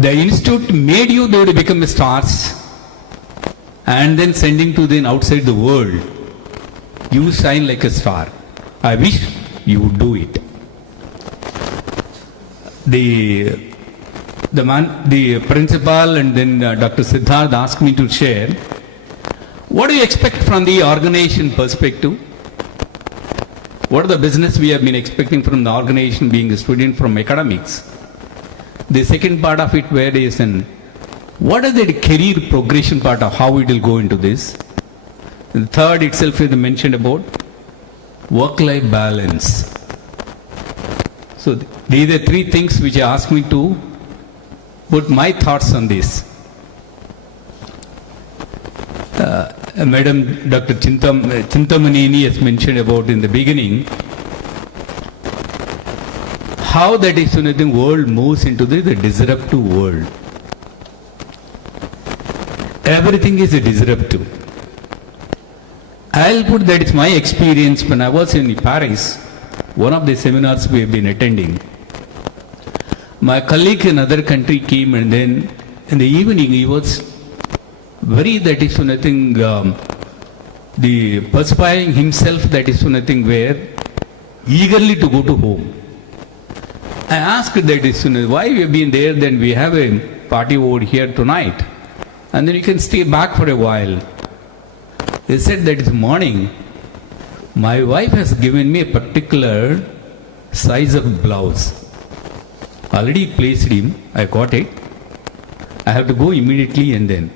The institute made you though to become stars, and then sending to the outside the world. You shine like a star. I wish you would do it. The principal and then Dr. Siddharth asked me to share. What do you expect from the organization perspective? What are the business we have been expecting from the organization being a student from academics? The second part of it where is in what is the career progression part of how it will go into this? And the third itself is mentioned about work-life balance. So these are three things which asked me to put my thoughts on this. Madam Dr. Chintamaneni has mentioned about in the beginning how that is the world moves into the disruptive world. Everything is disruptive. I'll put that it's my experience when I was in Paris, one of the seminars we have been attending. My colleague in another country came, and then in the evening he was very, that is nothing, the perspiring himself, that is nothing, where eagerly to go to home. I asked that is why we have been there, then we have a party over here tonight, and then you can stay back for a while. They said that it's morning. My wife has given me a particular size of blouse. Already placed him, I got it. I have to go immediately, and then.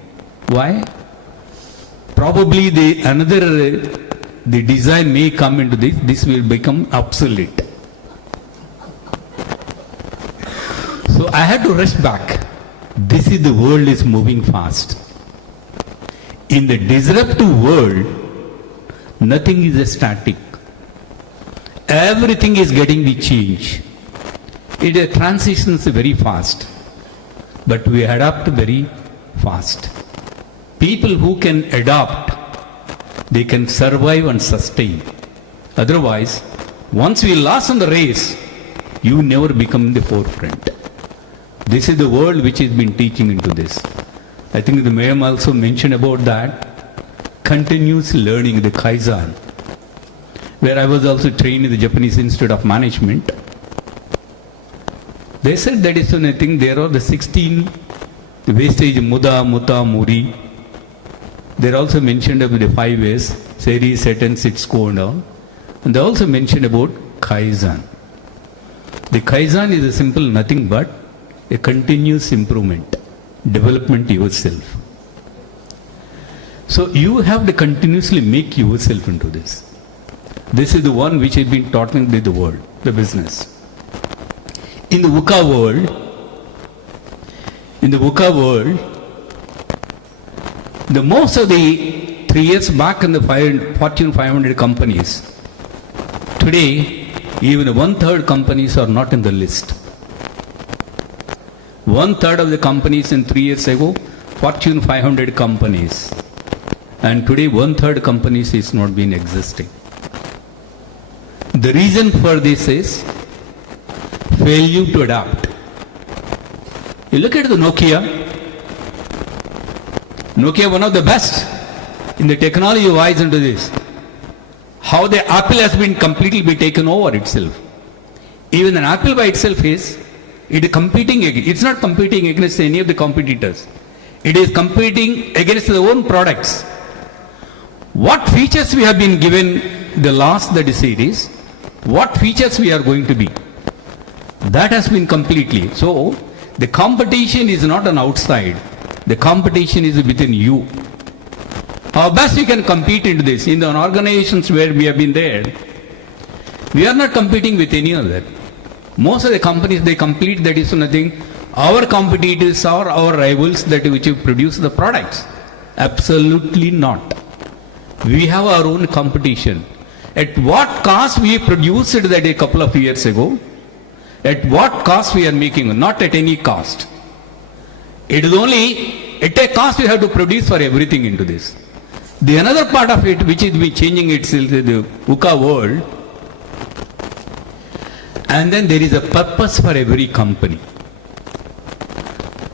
Why? Probably the design may come into this will become obsolete. So I had to rush back. This is the world is moving fast. In the disruptive world, nothing is static. Everything is getting the change. It transitions very fast, but we adapt very fast. People who can adapt, they can survive and sustain. Otherwise, once we lost in the race, you never become in the forefront. This is the world which has been teaching into this. I think the ma'am also mentioned about that. Continuous learning, the Kaizen, where I was also trained in the Japanese Institute of Management. They said that is nothing, there are the 16, the wastage, Muda, Muta, Muri. They also mentioned about the 5 ways, Seri, Set and Sit, Go and all. And they also mentioned about Kaizen. The Kaizen is a simple nothing but a continuous improvement, development yourself. So you have to continuously make yourself into this. This is the one which has been taught in the world, the business. In the VUCA world, the most of the 3 years back in the Fortune 500 companies, today even 1/3 companies are not in the list. 1/3 of the companies in 3 years ago, Fortune 500 companies, and today 1/3 companies is not been existing. The reason for this is failure to adapt. You look at the Nokia, one of the best in the technology wise into this. How the Apple has been completely taken over itself. Even an Apple by itself is, it's not competing against any of the competitors. It is competing against their own products. What features we have been given the last series, what features we are going to be. That has been completely. So, the competition is not on outside. The competition is within you. How best we can compete into this. In the organizations where we have been there, we are not competing with any other. Most of the companies, they compete, that is nothing. Our competitors are our rivals that which produce the products. Absolutely not. We have our own competition. At what cost we produced that a couple of years ago, at what cost we are making, not at any cost. It is only at a cost we have to produce for everything into this. The another part of it which is changing itself in the VUCA world, and then there is a purpose for every company.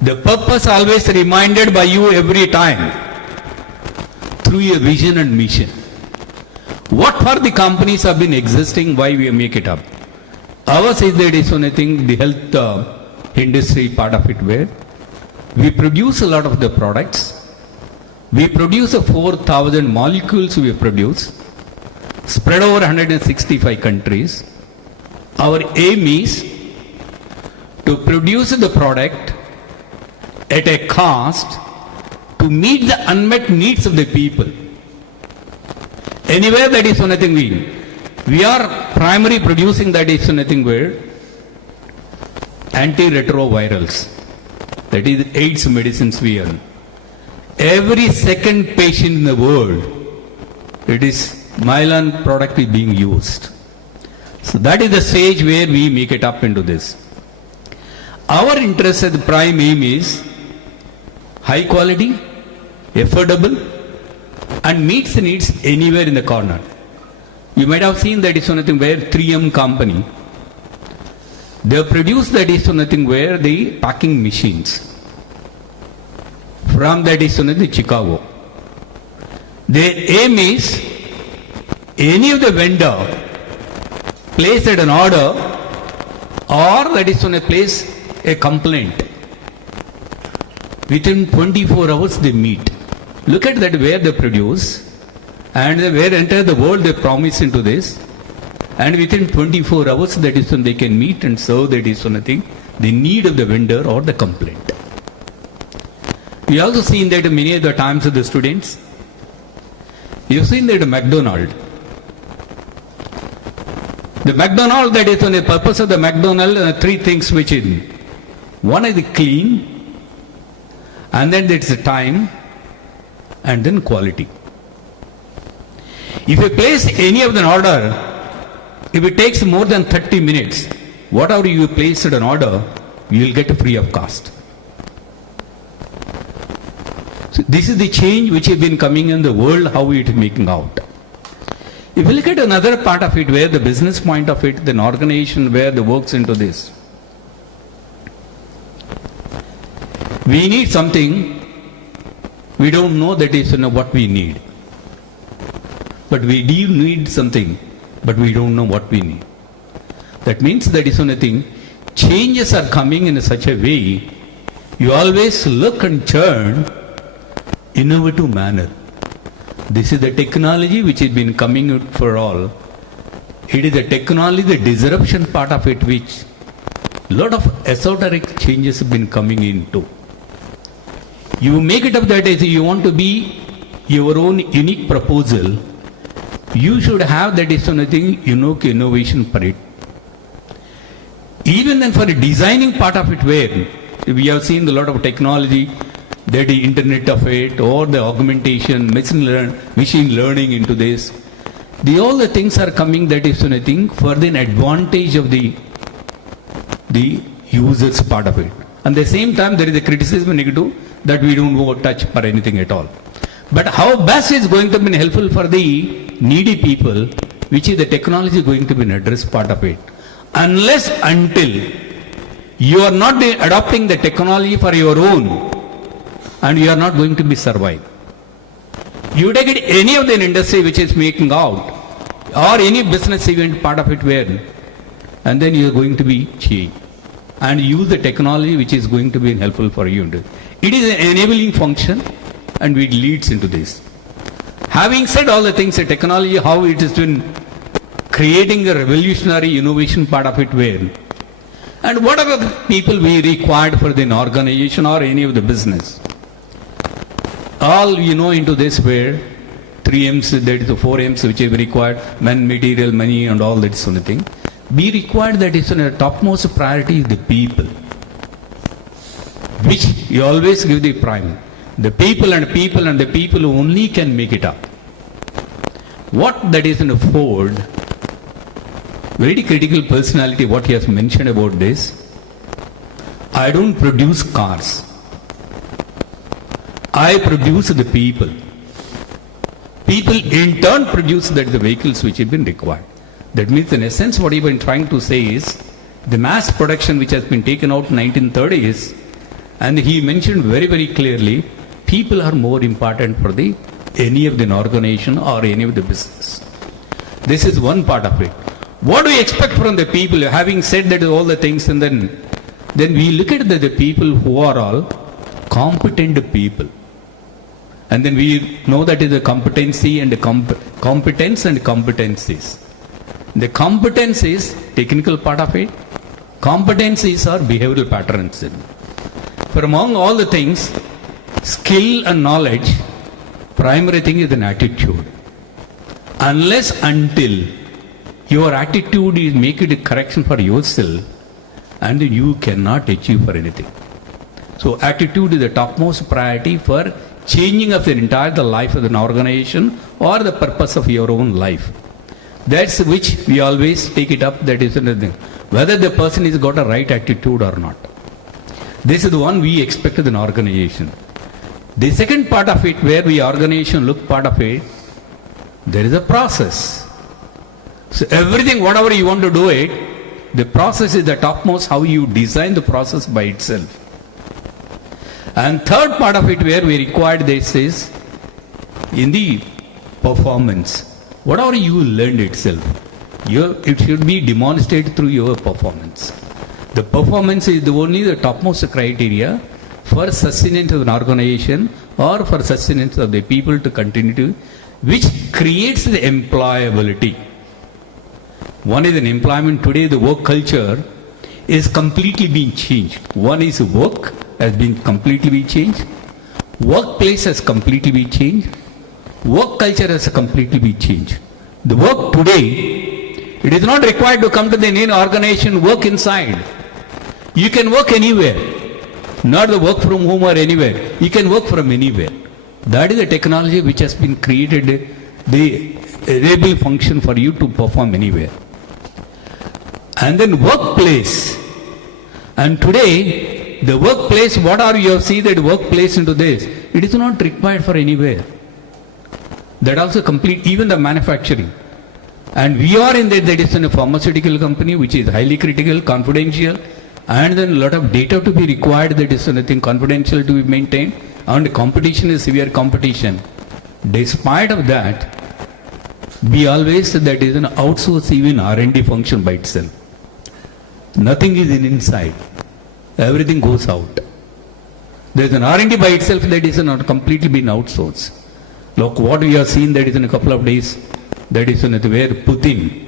The purpose always reminded by you every time through your vision and mission. What for the companies have been existing, why we make it up. Ours is that is anything, the health industry part of it, where we produce a lot of the products. We produce 4,000 molecules we produce, spread over 165 countries. Our aim is to produce the product at a cost to meet the unmet needs of the people. Anywhere that is nothing we are primarily producing that is nothing where antiretrovirals, that is AIDS medicines we are. Every second patient in the world, it is Mylan product is being used. So that is the stage where we make it up into this. Our interest at the prime aim is high quality, affordable, and meets the needs anywhere in the corner. You might have seen that is something where 3M company, they have produced that is something where the packing machines. From that is something Chicago. Their aim is any of the vendor placed an order or that is on a place a complaint. Within 24 hours they meet. Look at that where they produce and where enter the world they promise into this, and within 24 hours that is when they can meet and serve that is something the need of the vendor or the complaint. We also seen that many of the times of the students. You've seen that McDonald's. The McDonald's, that is on the purpose of the McDonald's, three things which in. One is the clean, and then it's the time, and then quality. If you place any of the order, if it takes more than 30 minutes, whatever you place an order, you will get free of cost. So this is the change which has been coming in the world, how it is making out. If you look at another part of it, where the business point of it, then organization where the works into this. We need something, we don't know that is what we need. But we do need something, but we don't know what we need. That means that is something, changes are coming in such a way, you always look and churn innovative manner. This is the technology which has been coming out for all. It is the technology, the disruption part of it, which lot of esoteric changes have been coming into. You make it up that as you want to be your own unique proposal, you should have that is something unique innovation for it. Even then for the designing part of it, where we have seen a lot of technology, that the internet of it or the augmentation, machine learning into this, all the things are coming that is something for the advantage of the users part of it. At the same time, there is a criticism negative that we don't go touch for anything at all. But how best is going to be helpful for the needy people, which is the technology going to be an address part of it. Unless until you are not adopting the technology for your own, and you are not going to be survive. You take it any of the industry which is making out, or any business event part of it where, and then you are going to be changed and use the technology which is going to be helpful for you. It is an enabling function, and it leads into this. Having said all the things, the technology, how it has been creating a revolutionary innovation part of it where, and what are the people we required for the organization or any of the business. All you know into this where 3M's, that is the 4M's which is required, man, material, money and all that sort of thing. Be required that is a topmost priority is the people, which you always give the prime. The people and the people who only can make it up. What that is in a Ford, very critical personality, what he has mentioned about this. I don't produce cars. I produce the people. People in turn produce that the vehicles which have been required. That means in essence what he has been trying to say is the mass production which has been taken out in 1930s, and he mentioned very, very clearly, people are more important for the any of the organization or any of the business. This is one part of it. What do we expect from the people? Having said that all the things, and then we look at the people who are all competent people. And then we know that is the competency and the competence and competencies. The competence is technical part of it. Competencies are behavioral patterns. For among all the things, skill and knowledge, primary thing is an attitude. Unless until your attitude is make it a correction for yourself, and you cannot achieve for anything. So attitude is the topmost priority for changing of the entire the life of an organization or the purpose of your own life. That's which we always take it up, that is another thing. Whether the person has got a right attitude or not. This is the one we expect in an organization. The second part of it, where we organization look part of it, there is a process. So everything, whatever you want to do it, the process is the topmost, how you design the process by itself. And third part of it, where we required this is in the performance. Whatever you learned itself, it should be demonstrated through your performance. The performance is only the topmost criteria for sustenance of an organization or for sustenance of the people to continue to, which creates the employability. One is an employment. Today the work culture is completely being changed. One is work has been completely been changed. Workplace has completely been changed. Work culture has completely been changed. The work today, it is not required to come to the Indian organization, work inside. You can work anywhere. Not the work from home or anywhere. You can work from anywhere. That is the technology which has been created, the enable function for you to perform anywhere. And then workplace. And today, the workplace, what are you see that workplace into this? It is not required for anywhere. That also complete, even the manufacturing. And we are in that is in a pharmaceutical company which is highly critical, confidential, and then a lot of data to be required, that is anything confidential to be maintained, and competition is severe competition. Despite of that, we always, that is an outsource even R&D function by itself. Nothing is in inside. Everything goes out. There is an R&D by itself that is not completely been outsourced. Look what we have seen, that is in a couple of days, that is where Putin,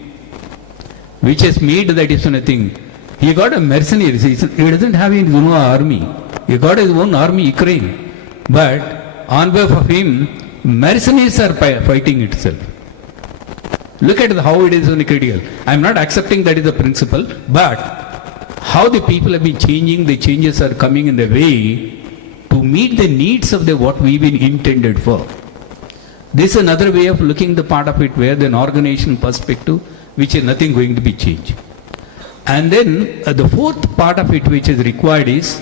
which has made, that is nothing. He got a mercenaries. He doesn't have his own army. He got his own army, Ukraine. But on behalf of him, mercenaries are fighting itself. Look at how it is only critical. I am not accepting that is the principle, but how the people have been changing, the changes are coming in the way to meet the needs of the what we've been intended for. This is another way of looking the part of it, where the organization perspective, which is nothing going to be changed. And then the fourth part of it which is required is,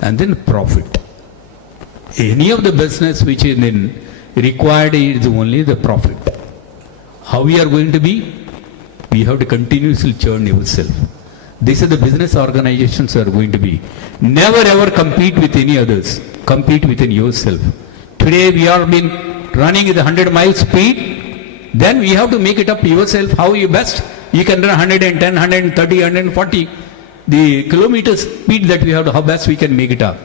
and then profit. Any of the business which is then required is only the profit. How we are going to be? We have to continuously churn yourself. This is the business organizations are going to be. Never ever compete with any others. Compete within yourself. Today we are been running with 100 miles speed. Then we have to make it up yourself. How you best? You can run 110, 130, 140. The kilometer speed that we have to, how best we can make it up.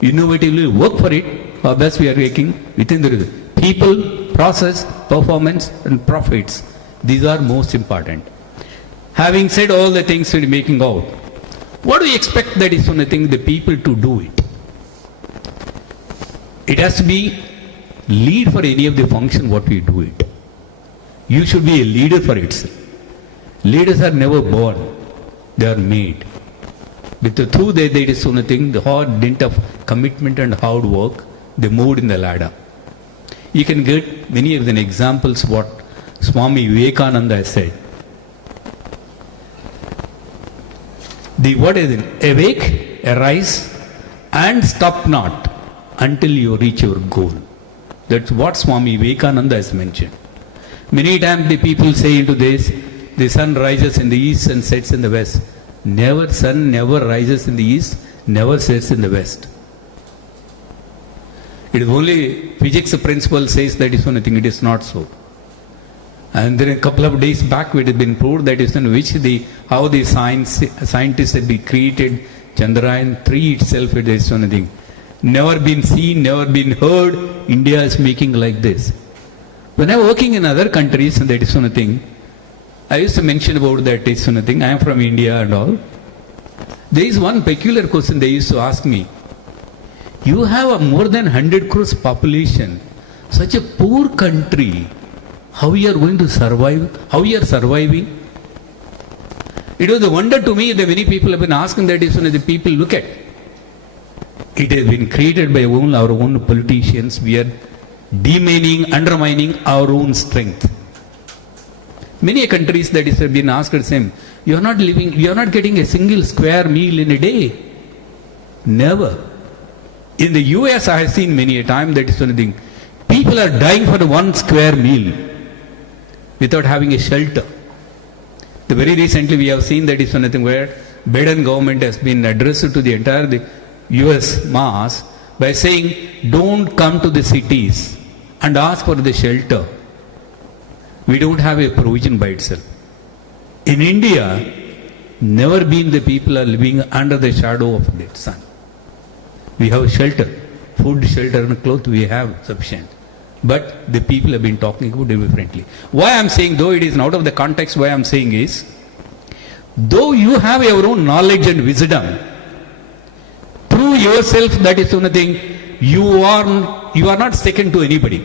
Innovatively work for it. How best we are making within the people, process, performance and profits. These are most important. Having said all the things we're making out, what do we expect that is one thing the people to do it? It has to be lead for any of the function what we do it. You should be a leader for itself. Leaders are never born, they are made. With the through there is one thing, the hard dint of commitment and hard work, they moved in the ladder. You can get many of the examples what Swami Vivekananda has said. The what is it? Awake, arise, and stop not until you reach your goal. That's what Swami Vivekananda has mentioned. Many times the people say into this, the sun rises in the east and sets in the west. Never, sun never rises in the east, never sets in the west. It is only physics principle says that is one thing, it is not so. And then a couple of days back it has been proved that is in which how the scientists have been created Chandrayaan 3 itself, it is one thing. Never been seen, never been heard, India is making like this. When I am working in other countries, that is one thing, I used to mention about that is one thing, I am from India and all. There is one peculiar question they used to ask me. You have a more than 100 crores population, such a poor country, how you are going to survive? How you are surviving? It was a wonder to me that many people have been asking that is when the people look at. It has been created by our own politicians. We are demeaning, undermining our own strength. Many countries that is have been asked the same. You are not living, you are not getting a single square meal in a day. Never. In the US, I have seen many a time that is one thing. People are dying for 1 square meal without having a shelter. The very recently we have seen that is one thing where Biden government has been addressed to the entire US mass by saying, don't come to the cities and ask for the shelter. We don't have a provision by itself. In India, never been the people are living under the shadow of the sun. We have shelter, food, shelter and clothes we have sufficient. But the people have been talking about it differently. Why I am saying, though it is out of the context, why I am saying is, though you have your own knowledge and wisdom, prove yourself that is one thing, you are not second to anybody.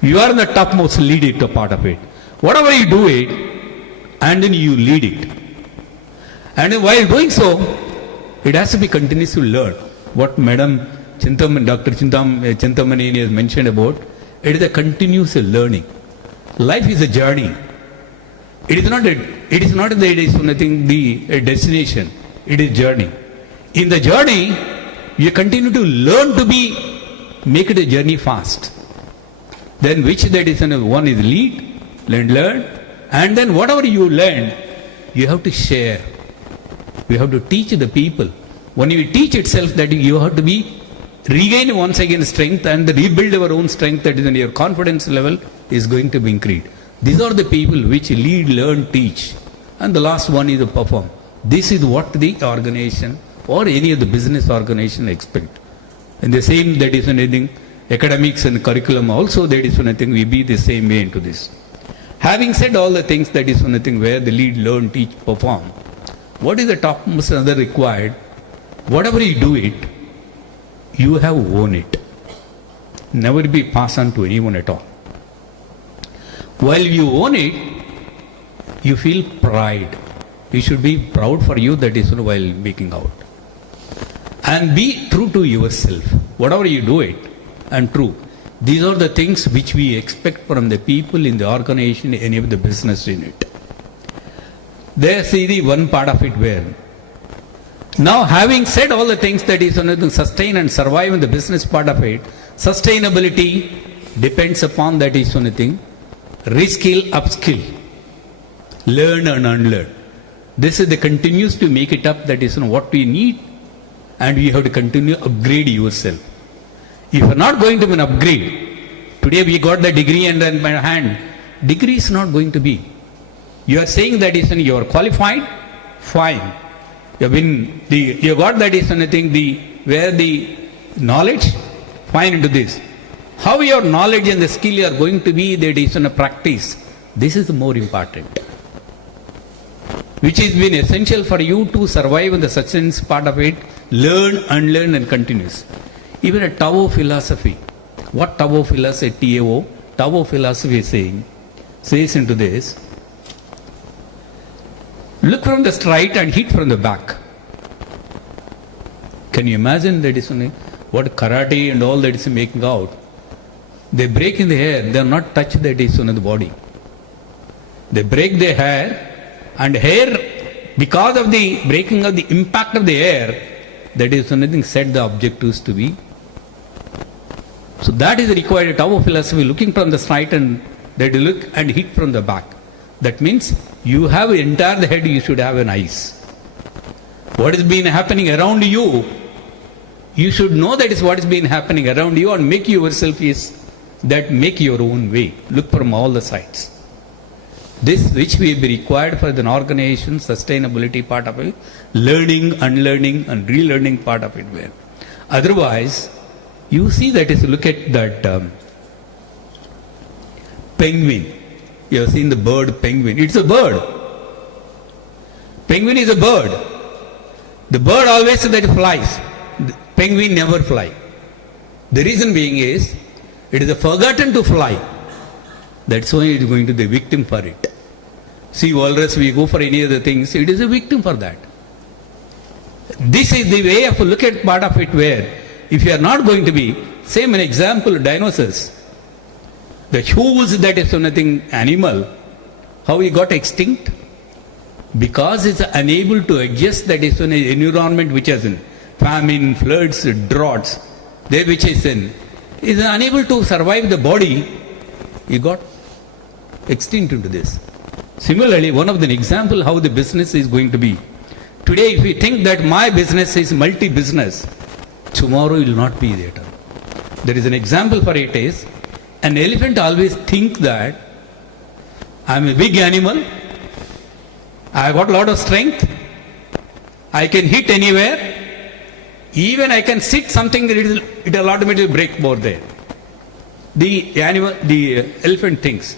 You are the topmost, lead it a part of it. Whatever you do it, and then you lead it. And while doing so, it has to be continuous to learn. What Madam Chintamani, Dr. Chintamani has mentioned about, it is a continuous learning. Life is a journey. It is not that it is nothing the destination. It is journey. In the journey, you continue to learn to make it a journey fast. Then which that is one is lead, learn, and then whatever you learn, you have to share. You have to teach the people. When you teach itself, that you have to regain once again strength and rebuild your own strength, that is your confidence level is going to be increased. These are the people which lead, learn, teach. And the last one is perform. This is what the organization or any of the business organization expect. And the same that is anything, academics and curriculum also that is anything, we be the same way into this. Having said all the things that is anything where the lead, learn, teach, perform, what is the topmost other required? Whatever you do it, you have own it. Never be passed on to anyone at all. While you own it, you feel pride. You should be proud for you, that is while making out. And be true to yourself. Whatever you do it, and true. These are the things which we expect from the people in the organization, any of the business in it. There see the one part of it where. Now having said all the things that is to sustain and survive in the business part of it, sustainability depends upon that is one thing, reskill, upskill, learn and unlearn. This is the continues to make it up, that is what we need, and we have to continue upgrade yourself. If you are not going to be an upgrade, today we got the degree and then my hand, degree is not going to be. You are saying that is you are qualified, fine. You got that is anything where the knowledge, fine into this. How your knowledge and the skill are going to be, that is in a practice. This is the more important. Which has been essential for you to survive in the sustenance part of it, learn, unlearn and continuous. Even a Tao philosophy. What Tao philosophy, T-A-O, Tao philosophy is saying, says into this, look from the straight and hit from the back. Can you imagine that is what karate and all that is making out? They break in the hair, they are not touch that is on the body. They break the hair, and hair, because of the breaking of the impact of the hair, that is anything set the objectives to be. So that is required a Tao philosophy, looking from the straight and that you look and hit from the back. That means you have entire the head, you should have an eyes. What is been happening around you, you should know that is what is been happening around you, and make yourself is that make your own way. Look from all the sides. This which will be required for the organization, sustainability part of it, learning, unlearning and relearning part of it. Where otherwise, you see that is, look at that penguin. You have seen the bird penguin. It's a bird. Penguin is a bird. The bird always that flies. The penguin never fly. The reason being is, it is forgotten to fly. That's why it is going to be the victim for it. See, walrus, we go for any other things, it is a victim for that. This is the way of look at part of it where, if you are not going to be, same an example, dinosaurs. The huge that is nothing animal, how he got extinct? Because it's unable to adjust that is an environment which has famine, floods, droughts, there which is unable to survive the body, he got extinct into this. Similarly, one of the example how the business is going to be. Today, if we think that my business is multi-business, tomorrow will not be there. There is an example for it is, an elephant always think that I am a big animal, I have got a lot of strength, I can hit anywhere, even I can sit something that it will automatically break more there. The elephant thinks.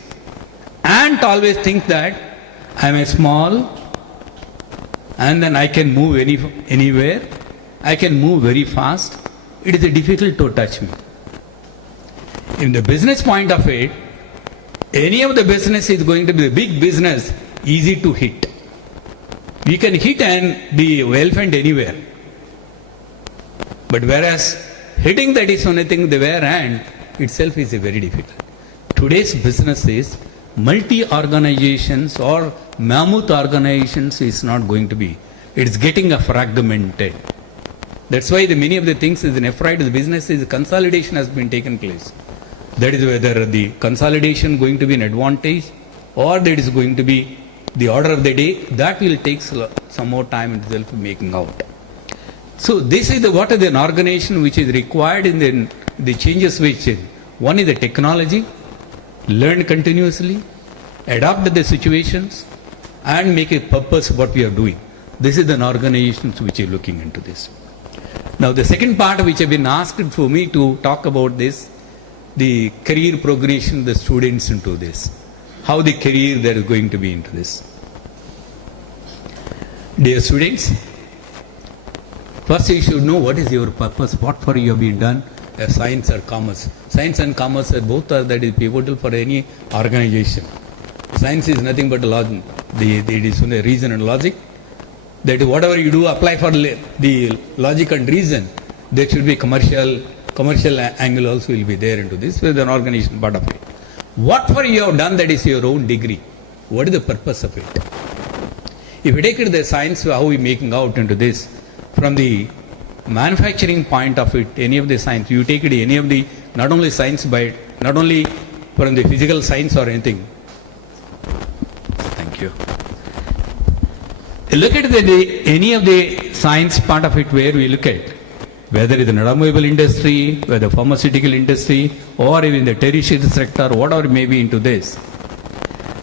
Ant always think that I am a small and then I can move anywhere, I can move very fast, it is difficult to touch me. In the business point of it, any of the business is going to be a big business, easy to hit. We can hit the elephant anywhere. But whereas hitting that is only thing, the bare hand itself is very difficult. Today's business is multi-organizations or mammoth organizations is not going to be. It's getting fragmented. That's why many of the things is in F-right, the business is consolidation has been taken place. That is whether the consolidation going to be an advantage or that is going to be the order of the day, that will take some more time in itself making out. So this is what is an organization which is required in the changes which one is the technology, learn continuously, adapt the situations and make a purpose what we are doing. This is an organization which is looking into this. Now the second part which have been asked for me to talk about this, the career progression, the students into this. How the career that is going to be into this. Dear students, first you should know what is your purpose, what for you have been done, science or commerce. Science and commerce are both that is pivotal for any organization. Science is nothing but logic. It is only reason and logic. That whatever you do, apply for the logic and reason. There should be commercial angle also will be there into this with an organization part of it. What for you have done, that is your own degree. What is the purpose of it? If you take it the science, how we making out into this, from the manufacturing point of it, any of the science, you take it any of the, not only science, but not only from the physical science or anything. Thank you. Look at any of the science part of it where we look at, whether it's an automobile industry, whether pharmaceutical industry, or even the tertiary sector, whatever may be into this,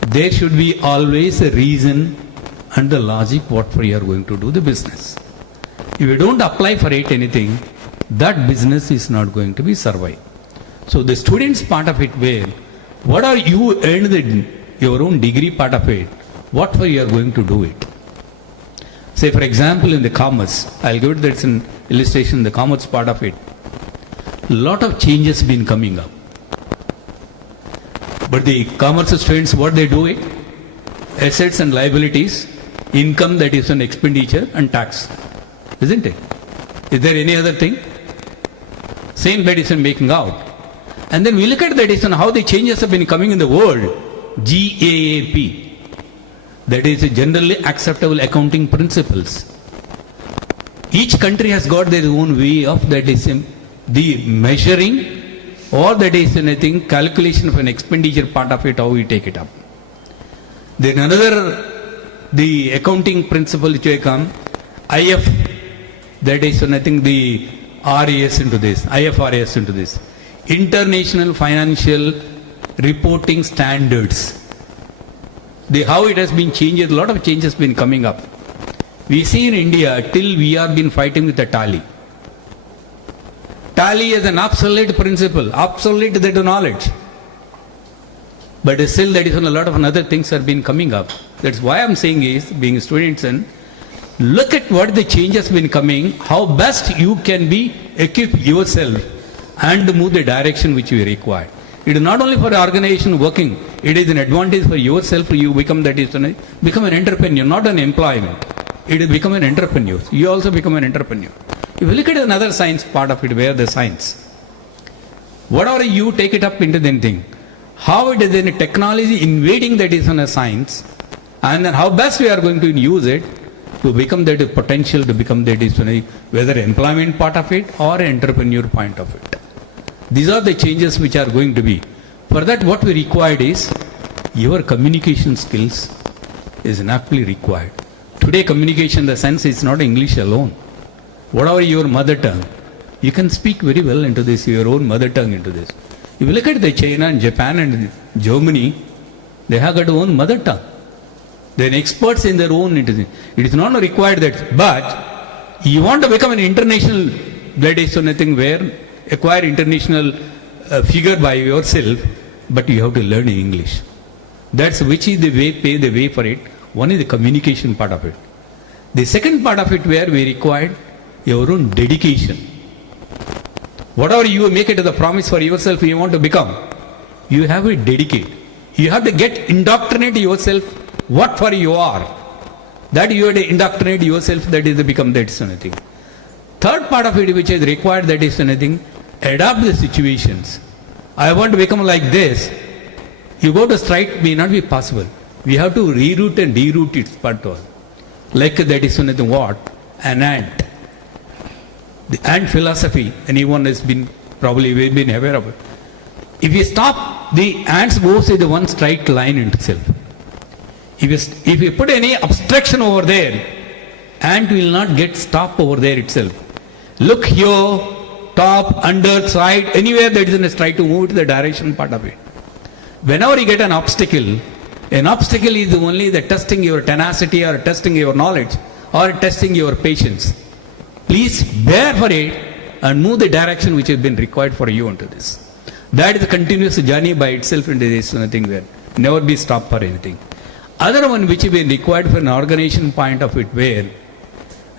there should be always a reason and the logic what for you are going to do the business. If you don't apply for it anything, that business is not going to be survive. So the students part of it where, what are you earned your own degree part of it, what for you are going to do it. Say for example in the commerce, I'll give it that's an illustration, the commerce part of it. Lot of changes been coming up. But the commerce students, what they do it? Assets and liabilities, income that is an expenditure and tax. Isn't it? Is there any other thing? Same that is in making out. And then we look at that is on how the changes have been coming in the world. GAAP. That is generally acceptable accounting principles. Each country has got their own way of that is the measuring or that is anything calculation of an expenditure part of it, how we take it up. Then another, the accounting principle which will come, IF, that is nothing the RAS into this, IFRS into this. International Financial Reporting Standards. How it has been changed, a lot of changes have been coming up. We see in India, till we have been fighting with the tally. Tally is an obsolete principle, obsolete that knowledge. But still that is when a lot of other things have been coming up. That's why I'm saying is, being students and look at what the changes been coming, how best you can be equip yourself and move the direction which you require. It is not only for the organization working, it is an advantage for yourself, you become that is become an entrepreneur, not an employment. It is become an entrepreneur. You also become an entrepreneur. If you look at another science part of it, where the science, whatever you take it up into the thing, how it is in a technology invading that is on a science, and then how best we are going to use it, to become that potential, to become that is whether employment part of it or entrepreneur point of it. These are the changes which are going to be. For that, what we required is your communication skills is inaptly required. Today, communication in the sense is not English alone. Whatever your mother tongue, you can speak very well into this, your own mother tongue into this. If you look at the China and Japan and Germany, they have got their own mother tongue. They are experts in their own. It is not required that, but you want to become an international, that is something where acquire international figure by yourself, but you have to learn English. That's which is the way, pay the way for it. One is the communication part of it. The second part of it where we required your own dedication. Whatever you make it as a promise for yourself you want to become, you have to dedicate. You have to get indoctrinate yourself what for you are. That you have to indoctrinate yourself, that is to become that something. Third part of it which is required, that is anything, adapt the situations. I want to become like this. You go to strike may not be possible. We have to reroute and deroute its part all. Like that is anything what? An ant. The ant philosophy, anyone has been probably been aware of it. If you stop, the ants goes in the one straight line itself. If you put any obstruction over there, ant will not get stopped over there itself. Look here, top, under, side, anywhere that is in a straight to move to the direction part of it. Whenever you get an obstacle is only the testing your tenacity or testing your knowledge or testing your patience. Please bear for it and move the direction which has been required for you into this. That is a continuous journey by itself into this nothing there. Never be stopped for anything. Other one which has been required for an organization point of it where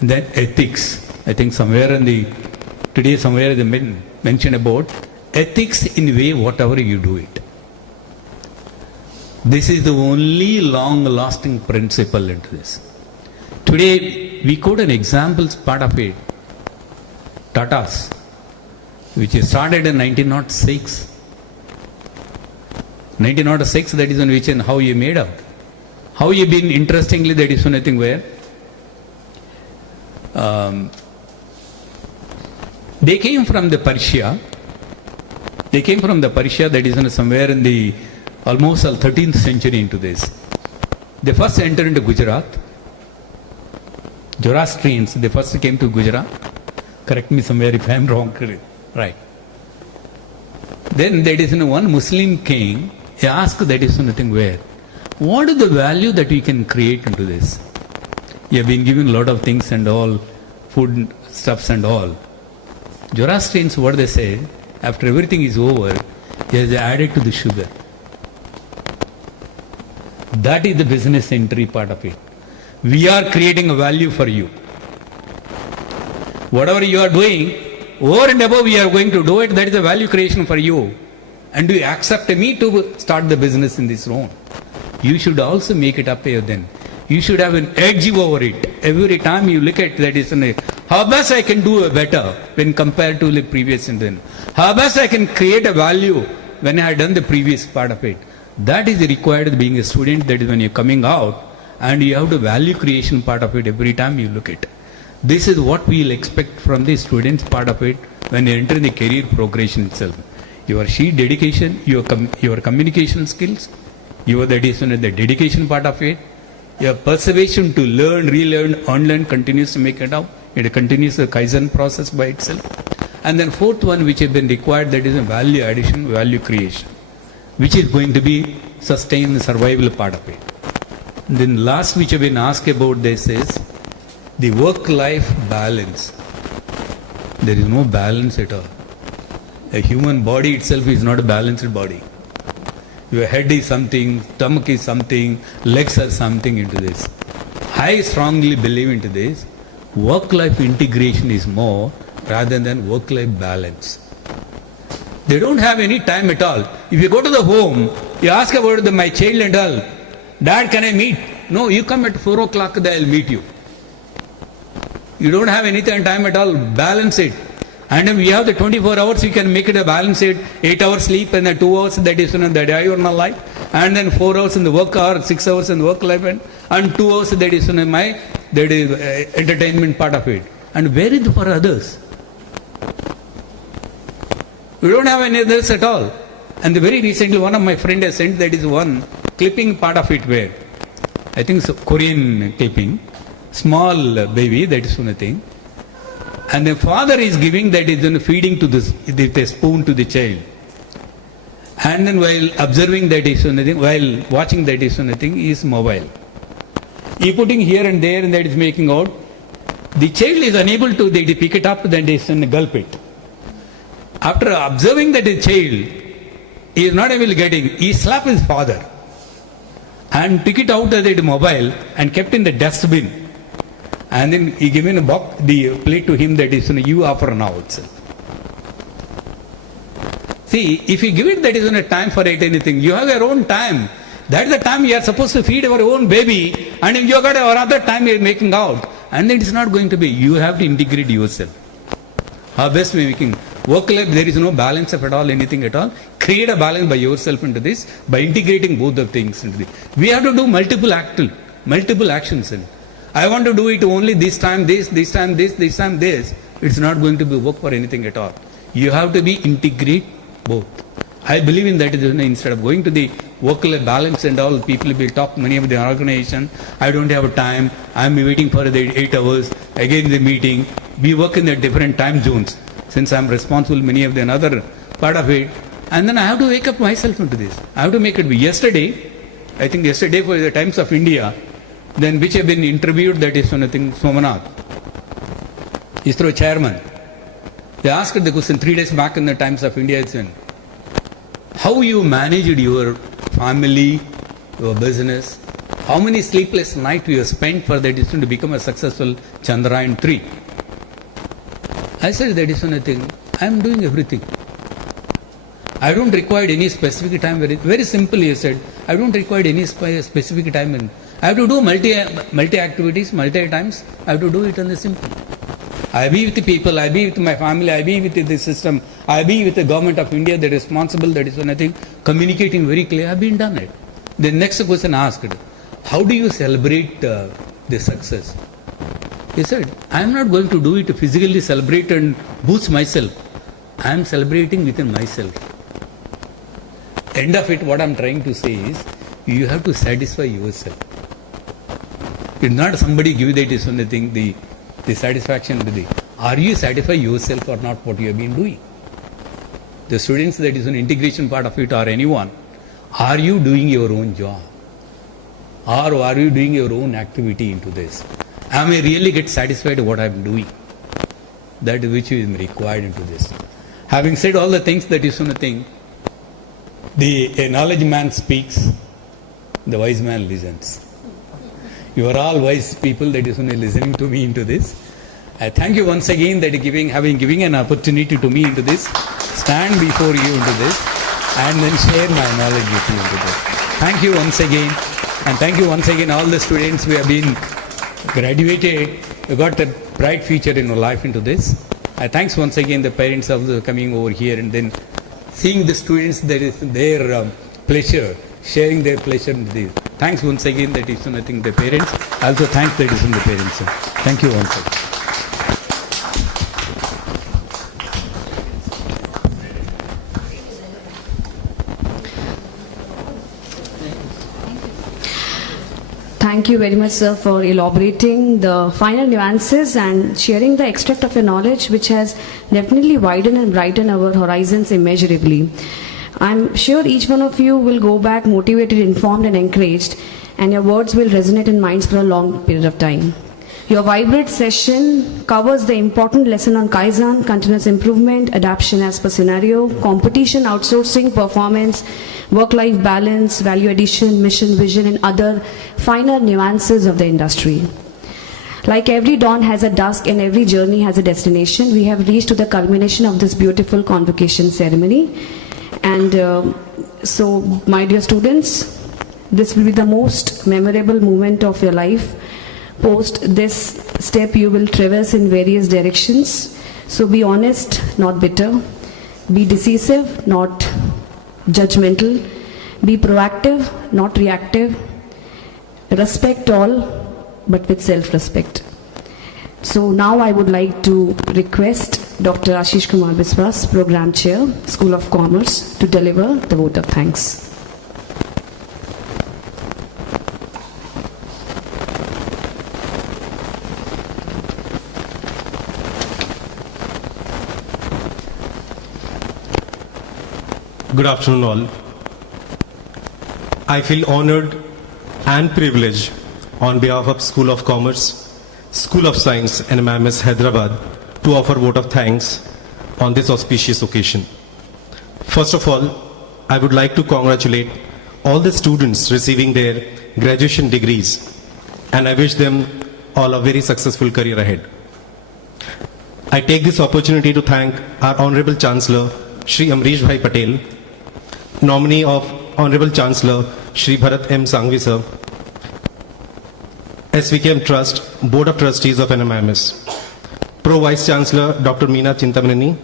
then ethics. I think somewhere in the today somewhere they mentioned about ethics in way whatever you do it. This is the only long-lasting principle into this. Today we quote an examples part of it. Tata's, which is started in 1906. 1906, that is on which and how you made up. How you been interestingly, that is nothing where they came from the Persia. They came from the Persia, that is somewhere in the almost 13th century into this. They first entered into Gujarat. Zoroastrians, they first came to Gujarat. Correct me somewhere if I am wrong. Right. Then there is one Muslim king. He asked, that is nothing where. What is the value that we can create into this? You have been given a lot of things and all, food stuffs and all. Zoroastrians, what they say, after everything is over, he has added to the sugar. That is the business entry part of it. We are creating a value for you. Whatever you are doing, over and above we are going to do it, that is a value creation for you. And you accept me to start the business in this room. You should also make it up here then. You should have an edge over it. Every time you look at that is how best I can do better when compared to the previous and then. How best I can create a value when I had done the previous part of it. That is required being a student, that is when you're coming out and you have the value creation part of it every time you look at it. This is what we will expect from the students part of it when you enter the career progression itself. Your sheer dedication, your communication skills, your that is the dedication part of it, your perseveration to learn, relearn, unlearn, continues to make it up. It continues the Kaizen process by itself. And then fourth one which has been required, that is a value addition, value creation, which is going to be sustained survival part of it. And then last which have been asked about this is the work-life balance. There is no balance at all. A human body itself is not a balanced body. Your head is something, stomach is something, legs are something into this. I strongly believe into this. Work-life integration is more rather than work-life balance. They don't have any time at all. If you go to the home, you ask about my child and all, Dad, can I meet? No, you come at 4 o'clock, they'll meet you. You don't have any time at all. Balance it. And if we have the 24 hours, you can make it a balance it. 8 hours sleep and the 2 hours that is in the diurnal life. And then 4 hours in the work hour, 6 hours in the work life and 2 hours that is in my there is entertainment part of it. And where is for others? We don't have any others at all. And very recently, one of my friends has sent that is one clipping part of it where, I think so, Korean clipping, small baby, that is one thing. And the father is giving that is feeding to this with a spoon to the child. And then while observing that is one thing, while watching that is one thing, he is mobile. He putting here and there and that is making out. The child is unable to they pick it up, then they gulp it. After observing that the child he is not able to get it, he slapped his father and took it out of the mobile and kept in the dustbin. And then he given the plate to him that is you offer now itself. See, if you give it that is a time for it anything, you have your own time. That's the time you are supposed to feed your own baby, and if you got another time you are making out, and then it's not going to be. You have to integrate yourself. How best we making work life, there is no balance of at all, anything at all. Create a balance by yourself into this, by integrating both the things into this. We have to do multiple actions. I want to do it only this time this time this time this. It's not going to be work for anything at all. You have to be integrate both. I believe in that. Instead of going to the work-life balance and all, people will talk many of the organization. I don't have time. I'm waiting for the 8 hours. Again the meeting. We work in the different time zones. Since I'm responsible many of the another part of it, and then I have to wake up myself into this. I have to make it. Yesterday, I think yesterday for the Times of India, then which have been interviewed, that is something Somanath, ISRO chairman. They asked the question 3 days back in the Times of India. It's in how you managed your family, your business, how many sleepless nights you have spent for that is to become a successful Chandrayaan 3. I said that is nothing. I am doing everything. I don't require any specific time. Very simple, he said. I don't require any specific time. I have to do multi activities, multi times. I have to do it on the simple. I be with the people, I be with my family, I be with the system, I be with the government of India, the responsible, that is nothing. Communicating very clear, I have been done it. The next question asked, how do you celebrate the success? He said, I am not going to do it to physically celebrate and boost myself. I am celebrating within myself. End of it, what I am trying to say is, you have to satisfy yourself. It's not somebody give that is something, the satisfaction with the. Are you satisfy yourself or not what you have been doing? The students that is an integration part of it or anyone, are you doing your own job? Or are you doing your own activity into this? Am I really get satisfied with what I am doing? That which is required into this. Having said all the things that is something, a knowledge man speaks, the wise man listens. You are all wise people that is only listening to me into this. I thank you once again that having given an opportunity to me into this, stand before you into this, and then share my knowledge with you into this. Thank you once again, and thank you once again all the students who have been graduated, you got a bright future in your life into this. I thanks once again the parents of the coming over here and then seeing the students, that is their pleasure, sharing their pleasure into this. Thanks once again that is I think the parents. Also thanks that is the parents. Thank you once again. Thank you very much, sir, for elaborating the final nuances and sharing the extract of your knowledge, which has definitely widened and brightened our horizons immeasurably. I'm sure each one of you will go back motivated, informed, and encouraged, and your words will resonate in minds for a long period of time. Your vibrant session covers the important lesson on Kaizen, continuous improvement, adaptation as per scenario, competition, outsourcing, performance, work-life balance, value addition, mission, vision, and other finer nuances of the industry. Like every dawn has a dusk and every journey has a destination, we have reached to the culmination of this beautiful convocation ceremony. And so, my dear students, this will be the most memorable moment of your life. Post this step, you will traverse in various directions. So be honest, not bitter. Be decisive, not judgmental. Be proactive, not reactive. Respect all. but with self-respect. So now I would like to request Dr. Ashish Kumar Biswas, Program Chair, School of Commerce, to deliver the vote of thanks. Good afternoon, all. I feel honored and privileged on behalf of School of Commerce, School of Science, NMIMS Hyderabad, to offer vote of thanks on this auspicious occasion. First of all, I would like to congratulate all the students receiving their graduation degrees, and I wish them all a very successful career ahead. I take this opportunity to thank our Honorable Chancellor, Shri Amrish Bhai Patel, nominee of Honorable Chancellor, Shri Bharat M. Sanghvi Sir, SVKM Trust, Board of Trustees of NMIMS, Pro Vice Chancellor, Dr. Meena Chintamaneni,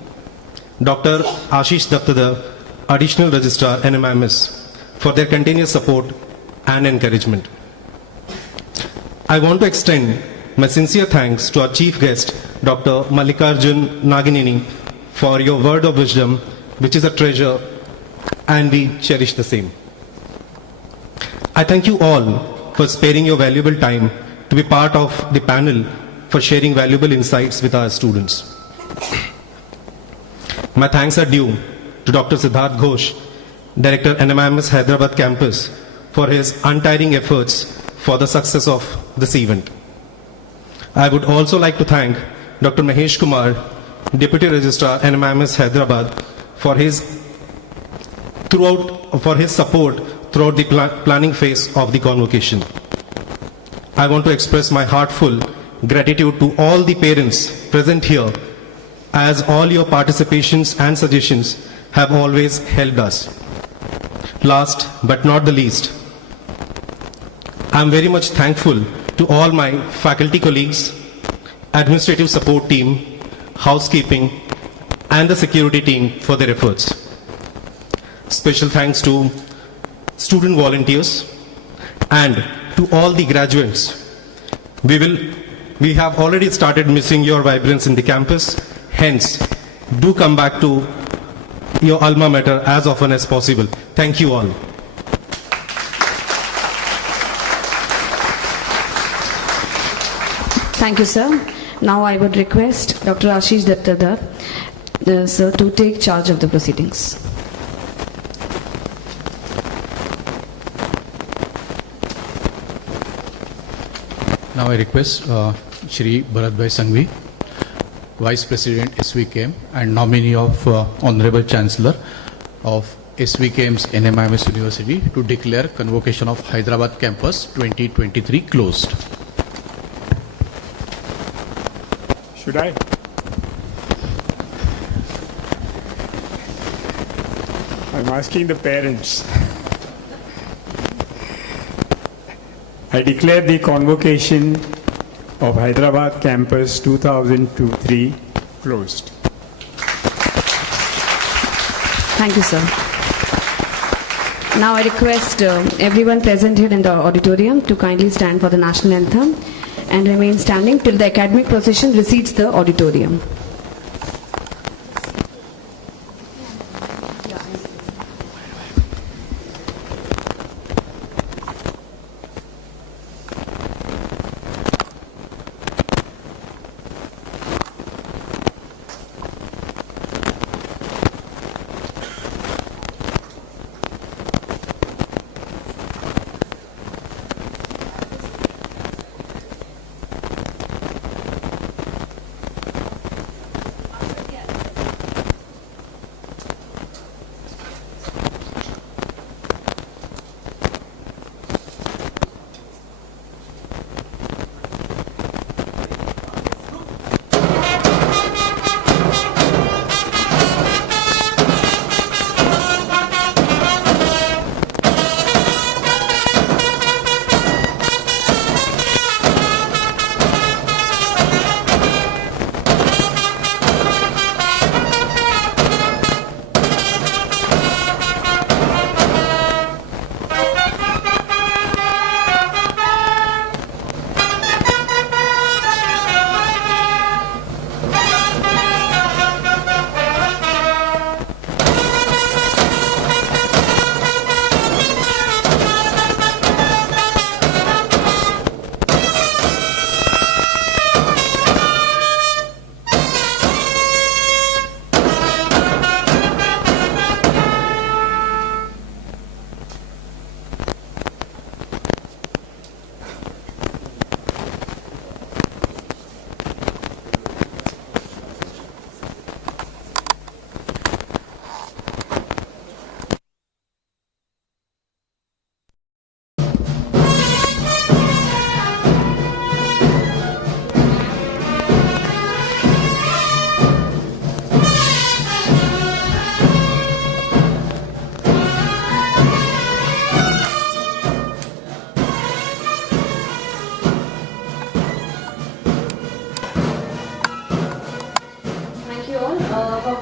Dr. Ashish Dattadar, Additional Registrar, NMIMS, for their continuous support and encouragement. I want to extend my sincere thanks to our Chief Guest, Dr. Mallikarjun Nagineni, for your word of wisdom, which is a treasure, and we cherish the same. I thank you all for sparing your valuable time to be part of the panel for sharing valuable insights with our students. My thanks are due to Dr. Siddharth Ghosh, Director NMIMS Hyderabad Campus, for his untiring efforts for the success of this event. I would also like to thank Dr. Mahesh Kumar, Deputy Registrar NMIMS Hyderabad, for his support throughout the planning phase of the convocation. I want to express my heartfelt gratitude to all the parents present here, as all your participations and suggestions have always helped us. Last but not the least, I am very much thankful to all my faculty colleagues, administrative support team, housekeeping, and the security team for their efforts. Special thanks to student volunteers and to all the graduates. We have already started missing your vibrance in the campus. Hence, do come back to your alma mater as often as possible. Thank you all. Thank you, sir. Now I would request Dr. Ashish Dattadar, sir, to take charge of the proceedings. Now I request Shri Bharat Bhai Sanghvi, Vice President SVKM and nominee of Honorable Chancellor of SVKM's NMIMS University, to declare Convocation of Hyderabad Campus 2023 closed. Should I? I'm asking the parents. I declare the convocation of Hyderabad Campus 2023 closed. Thank you, sir. Now I request everyone present here in the auditorium to kindly stand for the national anthem and remain standing till the academic procession recedes the auditorium.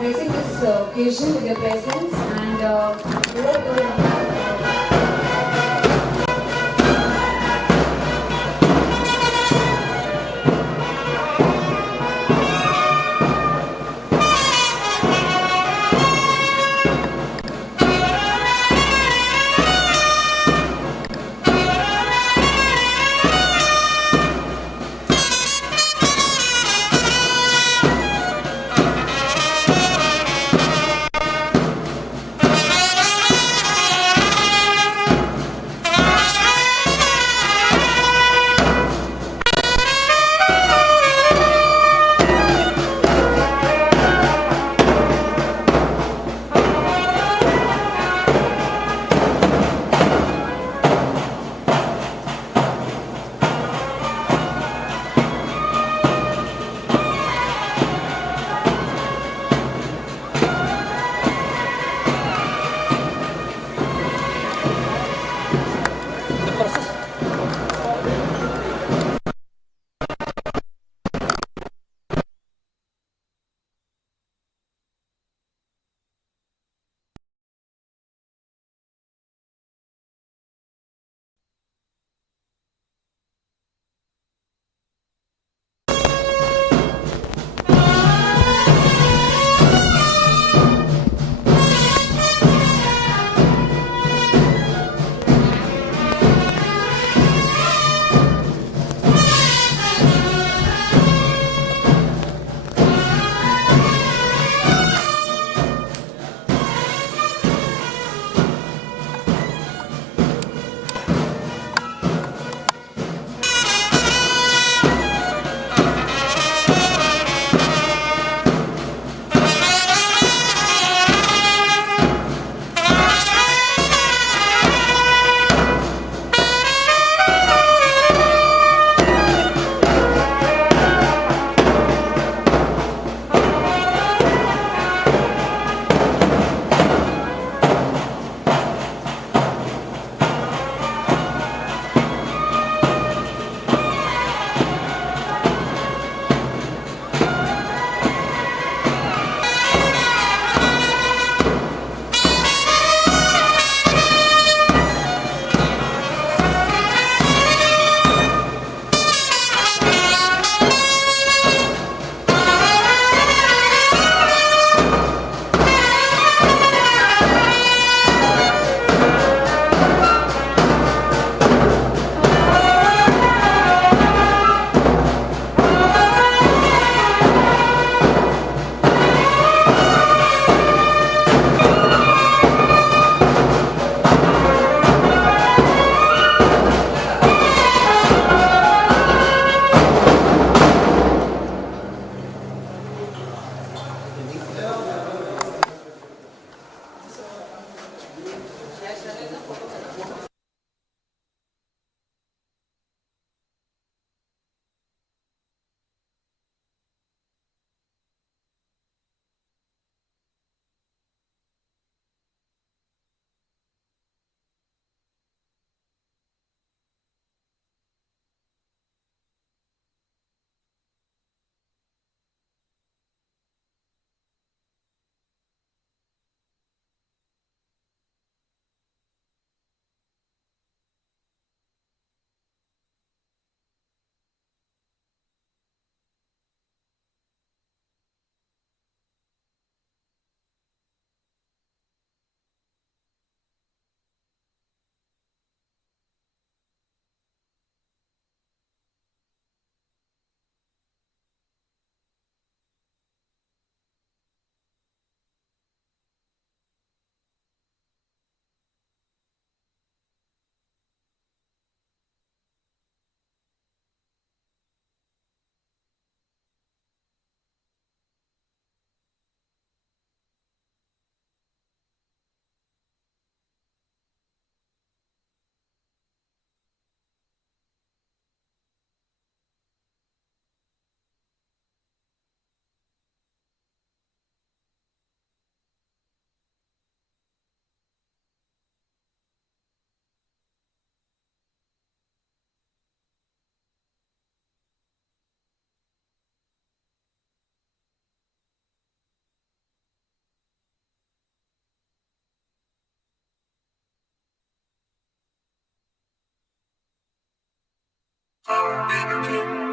gracing this occasion with your presence and over your Our energy.